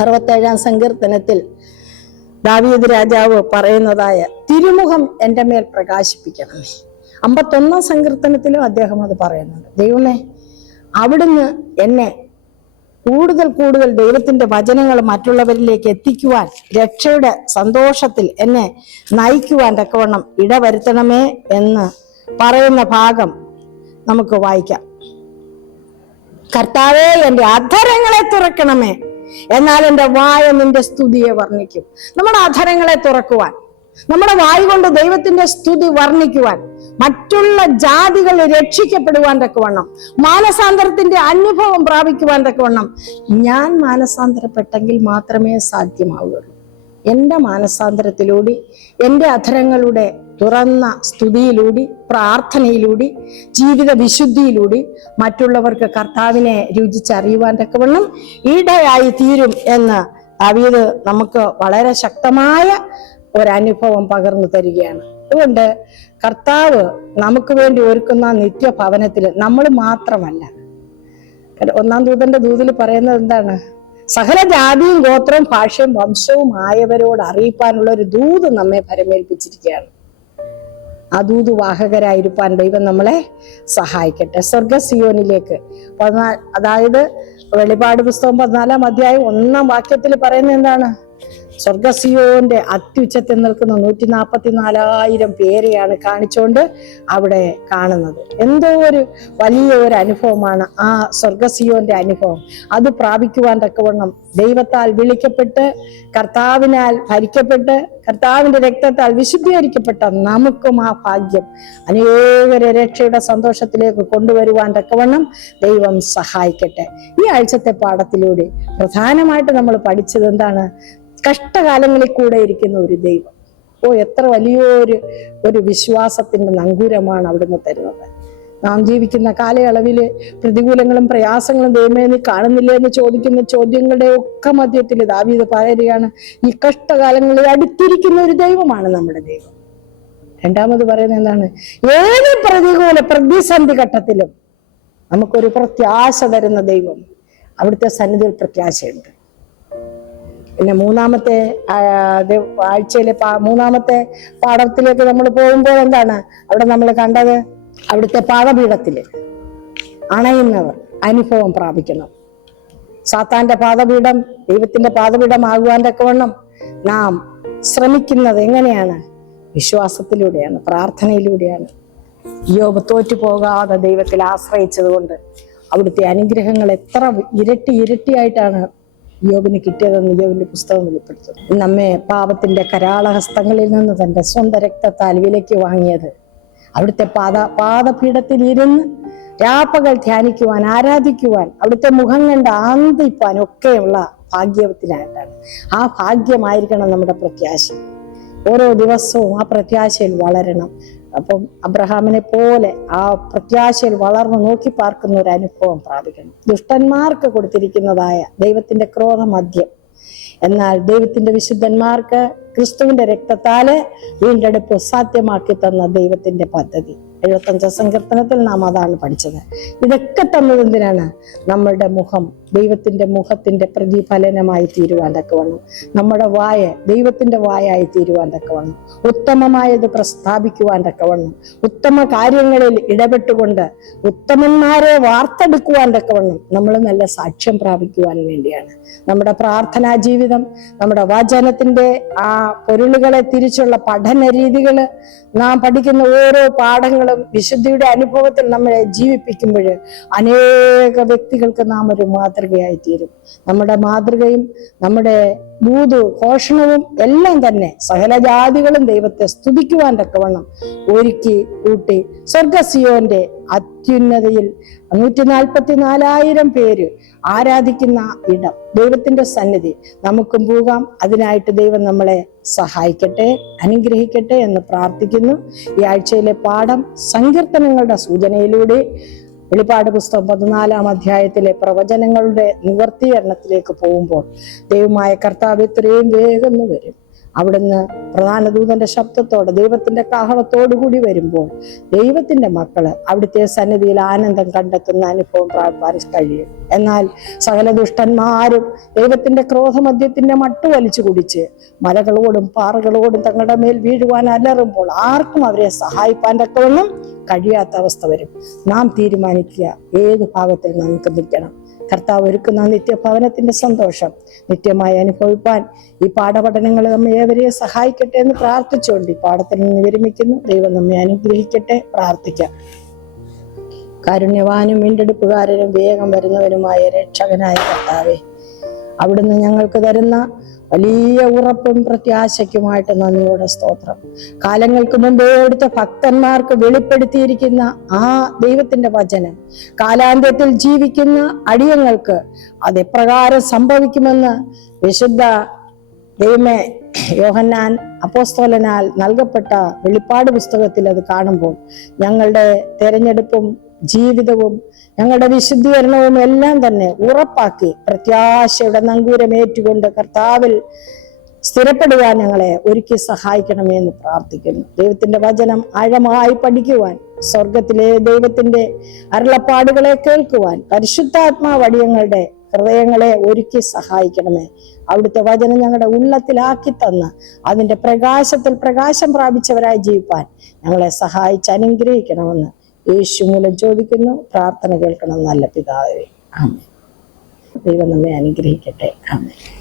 67-ാം സങ്കീർത്തനത്തിൽ ദാവീദ് രാജാവ് പറയുന്നതായ തിരുമുഖം എൻ്റെ മേൽ പ്രകാശിപ്പിക്കണമേ. 51-ാം സങ്കീർത്തനത്തിലും അദ്ദേഹം അത് പറയുന്നുണ്ട്. ദൈവമേ, അവിടുന്ന് എന്നെ കൂടുതൽ ദൈവത്തിന്റെ വചനങ്ങൾ മറ്റുള്ളവരിലേക്ക് എത്തിക്കുവാൻ, രക്ഷയുടെ സന്തോഷത്തിൽ എന്നെ നയിക്കുവാൻ തക്കവണ്ണം ഇടവരുത്തണമേ എന്ന് പറയുന്ന ഭാഗം നമുക്ക് വായിക്കാം. കർത്താവേ, എൻ്റെ അധരങ്ങളെ തുറക്കണമേ, എന്നാൽ എൻ്റെ വായ നിന്റെ സ്തുതിയെ വർണ്ണിക്കും. നമ്മുടെ അധരങ്ങളെ തുറക്കുവാൻ, നമ്മുടെ വായ കൊണ്ട് ദൈവത്തിന്റെ സ്തുതി വർണ്ണിക്കുവാൻ, മറ്റുള്ള ജാതികൾ രക്ഷിക്കപ്പെടുവാൻ തക്കവണ്ണം, മാനസാന്തരത്തിന്റെ അനുഭവം പ്രാപിക്കുവാൻ തക്കവണ്ണം ഞാൻ മാനസാന്തരപ്പെട്ടെങ്കിൽ മാത്രമേ സാധ്യമാവുകയുള്ളൂ. എൻ്റെ മാനസാന്തരത്തിലൂടെ, എൻ്റെ അധരങ്ങളുടെ തുറന്ന സ്തുതിയിലൂടെ, പ്രാർത്ഥനയിലൂടെ, ജീവിത വിശുദ്ധിയിലൂടെ മറ്റുള്ളവർക്ക് കർത്താവിനെ രുചിച്ചറിയുവാൻ തക്കവണ്ണം ഇടയായി തീരും എന്ന് ദാവീദ് നമുക്ക് വളരെ ശക്തമായ ഒരനുഭവം പകർന്നു തരികയാണ്. അതുകൊണ്ട് കർത്താവ് നമുക്ക് വേണ്ടി ഒരുക്കുന്ന നിത്യഭവനത്തിൽ നമ്മൾ മാത്രമല്ല. 1 ദൂതന്റെ ദൂതിൽ പറയുന്നത് എന്താണ്? സകല ജാതിയും ഗോത്രവും ഭാഷയും വംശവും ആയവരോട് അറിയിപ്പാനുള്ള ഒരു ദൂത് നമ്മെ പരമേൽപ്പിച്ചിരിക്കുകയാണ്. ആ ദൂത് വാഹകരായിരിക്കാൻ ദൈവം നമ്മളെ സഹായിക്കട്ടെ. സ്വർഗസിയോനിലേക്ക് അതായത് വെളിപാട് പുസ്തകം 14-ാം അധ്യായം 1-ാം വാക്യത്തിൽ പറയുന്നത് എന്താണ്? സ്വർഗസിയോന്റെ അത്യുച്ചത്തിൽ നിൽക്കുന്ന 144,000 പേരെയാണ് കാണിച്ചുകൊണ്ട് അവിടെ കാണുന്നത്. എന്തോ ഒരു വലിയ ഒരു അനുഭവമാണ് ആ സ്വർഗസിയോന്റെ അനുഭവം. അത് പ്രാപിക്കുവാൻ തക്കവണ്ണം ദൈവത്താൽ വിളിക്കപ്പെട്ട്, കർത്താവിനാൽ ഭരിക്കപ്പെട്ട്, കർത്താവിന്റെ രക്തത്താൽ വിശുദ്ധീകരിക്കപ്പെട്ട നമുക്കും ആ ഭാഗ്യം അനേകരെ രക്ഷയുടെ സന്തോഷത്തിലേക്ക് കൊണ്ടുവരുവാൻ തക്കവണ്ണം ദൈവം സഹായിക്കട്ടെ. ഈ ആഴ്ചത്തെ പാഠത്തിലൂടെ പ്രധാനമായിട്ട് നമ്മൾ പഠിച്ചത് എന്താണ്? കഷ്ടകാലങ്ങളിൽ കൂടെ ഇരിക്കുന്ന ഒരു ദൈവം. എത്ര വലിയൊരു വിശ്വാസത്തിന്റെ നങ്കൂരമാണ് അവിടുന്ന് തരുന്നത്. നാം ജീവിക്കുന്ന കാലയളവില് പ്രതികൂലങ്ങളും പ്രയാസങ്ങളും ദൈവമേ നീ കാണുന്നില്ലേ എന്ന് ചോദിക്കുന്ന ചോദ്യങ്ങളുടെ ഒക്കെ മധ്യത്തിൽ ദാവീദ് പറയുകയാണ്, ഈ കഷ്ടകാലങ്ങളിൽ അടുത്തിരിക്കുന്ന ഒരു ദൈവമാണ് നമ്മുടെ ദൈവം. രണ്ടാമത് പറയുന്നത് എന്താണ്? ഏത് പ്രതികൂല പ്രതിസന്ധി ഘട്ടത്തിലും നമുക്കൊരു പ്രത്യാശ തരുന്ന ദൈവം. അവിടുത്തെ സന്നിധിയിൽ പ്രത്യാശയുണ്ട്. പിന്നെ മൂന്നാമത്തെ ആഴ്ചയിലെ 3-ാമത്തെ പാഠത്തിലേക്ക് നമ്മൾ പോകുമ്പോൾ എന്താണ് അവിടെ നമ്മൾ കണ്ടത്? അവിടുത്തെ പാദപീഠത്തില് അണയുന്നവർ അനുഭവം പ്രാപിക്കണം. സാത്താന്റെ പാദപീഠം ദൈവത്തിന്റെ പാദപീഠമാകുവാൻ തക്കവണ്ണം നാം ശ്രമിക്കുന്നത് എങ്ങനെയാണ്? വിശ്വാസത്തിലൂടെയാണ്, പ്രാർത്ഥനയിലൂടെയാണ്. യോബ് തോറ്റു പോകാതെ ദൈവത്തിൽ ആശ്രയിച്ചത് കൊണ്ട് അവിടുത്തെ അനുഗ്രഹങ്ങൾ എത്ര ഇരട്ടിയായിട്ടാണ് യോബിന് കിട്ടിയതെന്ന് യോബിന്റെ പുസ്തകം വെളിപ്പെടുത്തുന്നു. നമ്മെ പാപത്തിന്റെ കരാളഹസ്തങ്ങളിൽ നിന്ന് തന്റെ സ്വന്തം രക്തത്താൽ വിലയ്ക്ക് വാങ്ങിയത് അവിടുത്തെ പാദപീഠത്തിൽ ഇരുന്ന് രാപ്പകൽ ധ്യാനിക്കുവാൻ, ആരാധിക്കുവാൻ, അവിടുത്തെ മുഖം കണ്ട് ആനന്ദിപ്പാൻ ഒക്കെയുള്ള ഭാഗ്യത്തിനായിട്ടാണ്. ആ ഭാഗ്യമായിരിക്കണം നമ്മുടെ പ്രത്യാശ. ഓരോ ദിവസവും ആ പ്രത്യാശയിൽ വളരണം. അപ്പം അബ്രഹാമിനെ പോലെ ആ പ്രത്യാശയിൽ വളർന്നു നോക്കി പാർക്കുന്ന ഒരു അനുഭവം പ്രാപിക്കണം. ദുഷ്ടന്മാർക്ക് കൊടുത്തിരിക്കുന്നതായ ദൈവത്തിന്റെ ക്രോധമദ്യം, എന്നാൽ ദൈവത്തിന്റെ വിശുദ്ധന്മാർക്ക് ക്രിസ്തുവിന്റെ രക്തത്താല് വീണ്ടെടുപ്പ് സാധ്യമാക്കി തന്ന ദൈവത്തിന്റെ പദ്ധതി. 75 സങ്കീർത്തനത്തിൽ നാം അതാണ് പഠിച്ചത്. ഇതൊക്കെ തന്നത് എന്തിനാണ്? നമ്മളുടെ മുഖം ദൈവത്തിന്റെ മുഖത്തിന്റെ പ്രതിഫലനമായി തീരുവാൻ തക്കവണ്ണം, നമ്മുടെ വായ ദൈവത്തിന്റെ വായായി തീരുവാൻ തക്കവണ്ണം, ഉത്തമമായത് പ്രസ്താവിക്കുവാൻ തക്കവണ്ണം, ഉത്തമ കാര്യങ്ങളിൽ ഇടപെട്ടുകൊണ്ട് ഉത്തമന്മാരെ വാർത്തെടുക്കുവാൻ തക്കവണ്ണം നമ്മൾ നല്ല സാക്ഷ്യം പ്രാപിക്കുവാൻ വേണ്ടിയാണ്. നമ്മുടെ പ്രാർത്ഥനാ ജീവിതം, നമ്മുടെ വചനത്തിന്റെ ആ പൊരുളുകളെ തിരിച്ചുള്ള പഠന രീതികള്, നാം പഠിക്കുന്ന ഓരോ പാഠങ്ങളും വിശുദ്ധിയുടെ അനുഭവത്തിൽ നമ്മളെ ജീവിപ്പിക്കുമ്പോൾ അനേക വ്യക്തികൾക്ക് നാം ഒരു മാതൃകയായി തീരും. നമ്മുടെ മാതൃകയും നമ്മുടെ ഘോഷണവും എല്ലാം തന്നെ സകല ജാതികളും ദൈവത്തെ സ്തുതിക്കുവാൻ തക്കവണ്ണം ഒരുക്കി കൂട്ടി സ്വർഗസിയോന്റെ അത്യുന്നതയിൽ 144,000 പേര് ആരാധിക്കുന്ന ഇടം, ദൈവത്തിന്റെ സന്നിധി നമുക്കും പോകാം. അതിനായിട്ട് ദൈവം നമ്മളെ സഹായിക്കട്ടെ, അനുഗ്രഹിക്കട്ടെ എന്ന് പ്രാർത്ഥിക്കുന്നു. ഈ ആഴ്ചയിലെ പാഠം സങ്കീർത്തനങ്ങളുടെ സൂചനയിലൂടെ വെളിപാട് പുസ്തകം 14-ാം അധ്യായത്തിലെ പ്രവചനങ്ങളുടെ നിവർത്തീകരണത്തിലേക്ക് പോകുമ്പോൾ ദൈവമായ കർത്താവ് എത്രയും വേഗം വരും. അവിടുന്ന് പ്രധാന ദൂതന്റെ ശബ്ദത്തോടെ ദൈവത്തിന്റെ കാഹളത്തോടു കൂടി വരുമ്പോൾ ദൈവത്തിന്റെ മക്കള് അവിടുത്തെ സന്നിധിയിൽ ആനന്ദം കണ്ടെത്തുന്ന അനുഭവം പ്രാപിക്കാൻ കഴിയും. എന്നാൽ സകല ദുഷ്ടന്മാരും ദൈവത്തിന്റെ ക്രോധമദ്യത്തിന്റെ മട്ടു വലിച്ചു കുടിച്ച് മലകളോടും പാറകളോടും തങ്ങളുടെ മേൽ വീഴുവാൻ അലറുമ്പോൾ ആർക്കും അവരെ സഹായിപ്പാൻ തക്കവണ്ണം കഴിയാത്ത അവസ്ഥ വരും. നാം തീരുമാനിക്കുക ഏത് ഭാഗത്തിൽ നമുക്ക് നിൽക്കണം. കർത്താവ് ഒരുക്കുന്ന നിത്യഭവനത്തിന്റെ സന്തോഷം നിത്യമായി അനുഭവിപ്പാൻ ഈ പാഠപഠനങ്ങൾ നമ്മെ ഏവരെയും സഹായിക്കട്ടെ എന്ന് പ്രാർത്ഥിച്ചുകൊണ്ട് ഈ പാഠത്തിൽ നിന്ന് വിരമിക്കുന്നു. ദൈവം നമ്മെ അനുഗ്രഹിക്കട്ടെ. പ്രാർത്ഥിക്കാം. കാരുണ്യവാനും വീണ്ടെടുപ്പുകാരനും വേഗം വരുന്നവനുമായ രക്ഷകനായ കർത്താവേ, അവിടുന്ന് ഞങ്ങൾക്ക് തരുന്ന വലിയ ഉറപ്പും പ്രത്യാശയ്ക്കുമായിട്ട് നന്ദിയോടെ സ്തോത്രം. കാലങ്ങൾക്ക് മുമ്പേ എടുത്ത ഭക്തന്മാർക്ക് വെളിപ്പെടുത്തിയിരിക്കുന്ന ആ ദൈവത്തിന്റെ വചനം കാലാന്ത്യത്തിൽ ജീവിക്കുന്ന അടിയങ്ങൾക്ക് അതെപ്രകാരം സംഭവിക്കുമെന്ന് വിശുദ്ധ ദൈവമേ യോഹന്നാൻ അപ്പോസ്തലനാൽ നൽകപ്പെട്ട വെളിപ്പാട് പുസ്തകത്തിൽ അത് കാണുമ്പോൾ ഞങ്ങളുടെ തെരഞ്ഞെടുപ്പും ജീവിതവും ഞങ്ങളുടെ വിശുദ്ധീകരണവും എല്ലാം തന്നെ ഉറപ്പാക്കി പ്രത്യാശയുടെ നങ്കൂരമേറ്റുകൊണ്ട് കർത്താവിൽ സ്ഥിരപ്പെടുവാൻ ഞങ്ങളെ ഒരുക്കി സഹായിക്കണമേ എന്ന് പ്രാർത്ഥിക്കുന്നു. ദൈവത്തിന്റെ വചനം ആഴമായി പഠിക്കുവാൻ, സ്വർഗത്തിലെ ദൈവത്തിന്റെ അരുളപ്പാടുകളെ കേൾക്കുവാൻ പരിശുദ്ധാത്മാവ് അടിയങ്ങളുടെ ഹൃദയങ്ങളെ ഒരുക്കി സഹായിക്കണമേ. അവിടുത്തെ വചനം ഞങ്ങളുടെ ഉള്ളത്തിലാക്കി തന്ന് അതിന്റെ പ്രകാശത്തിൽ പ്രകാശം പ്രാപിച്ചവരായി ജീവിപ്പാൻ ഞങ്ങളെ സഹായിച്ച് അനുഗ്രഹിക്കണമെന്ന് യേശു മൂലം ചോദിക്കുന്നു. പ്രാർത്ഥന കേൾക്കണം നല്ല പിതാവേ. ആമേൻ. ദൈവം നമ്മെ അനുഗ്രഹിക്കട്ടെ. ആമേൻ.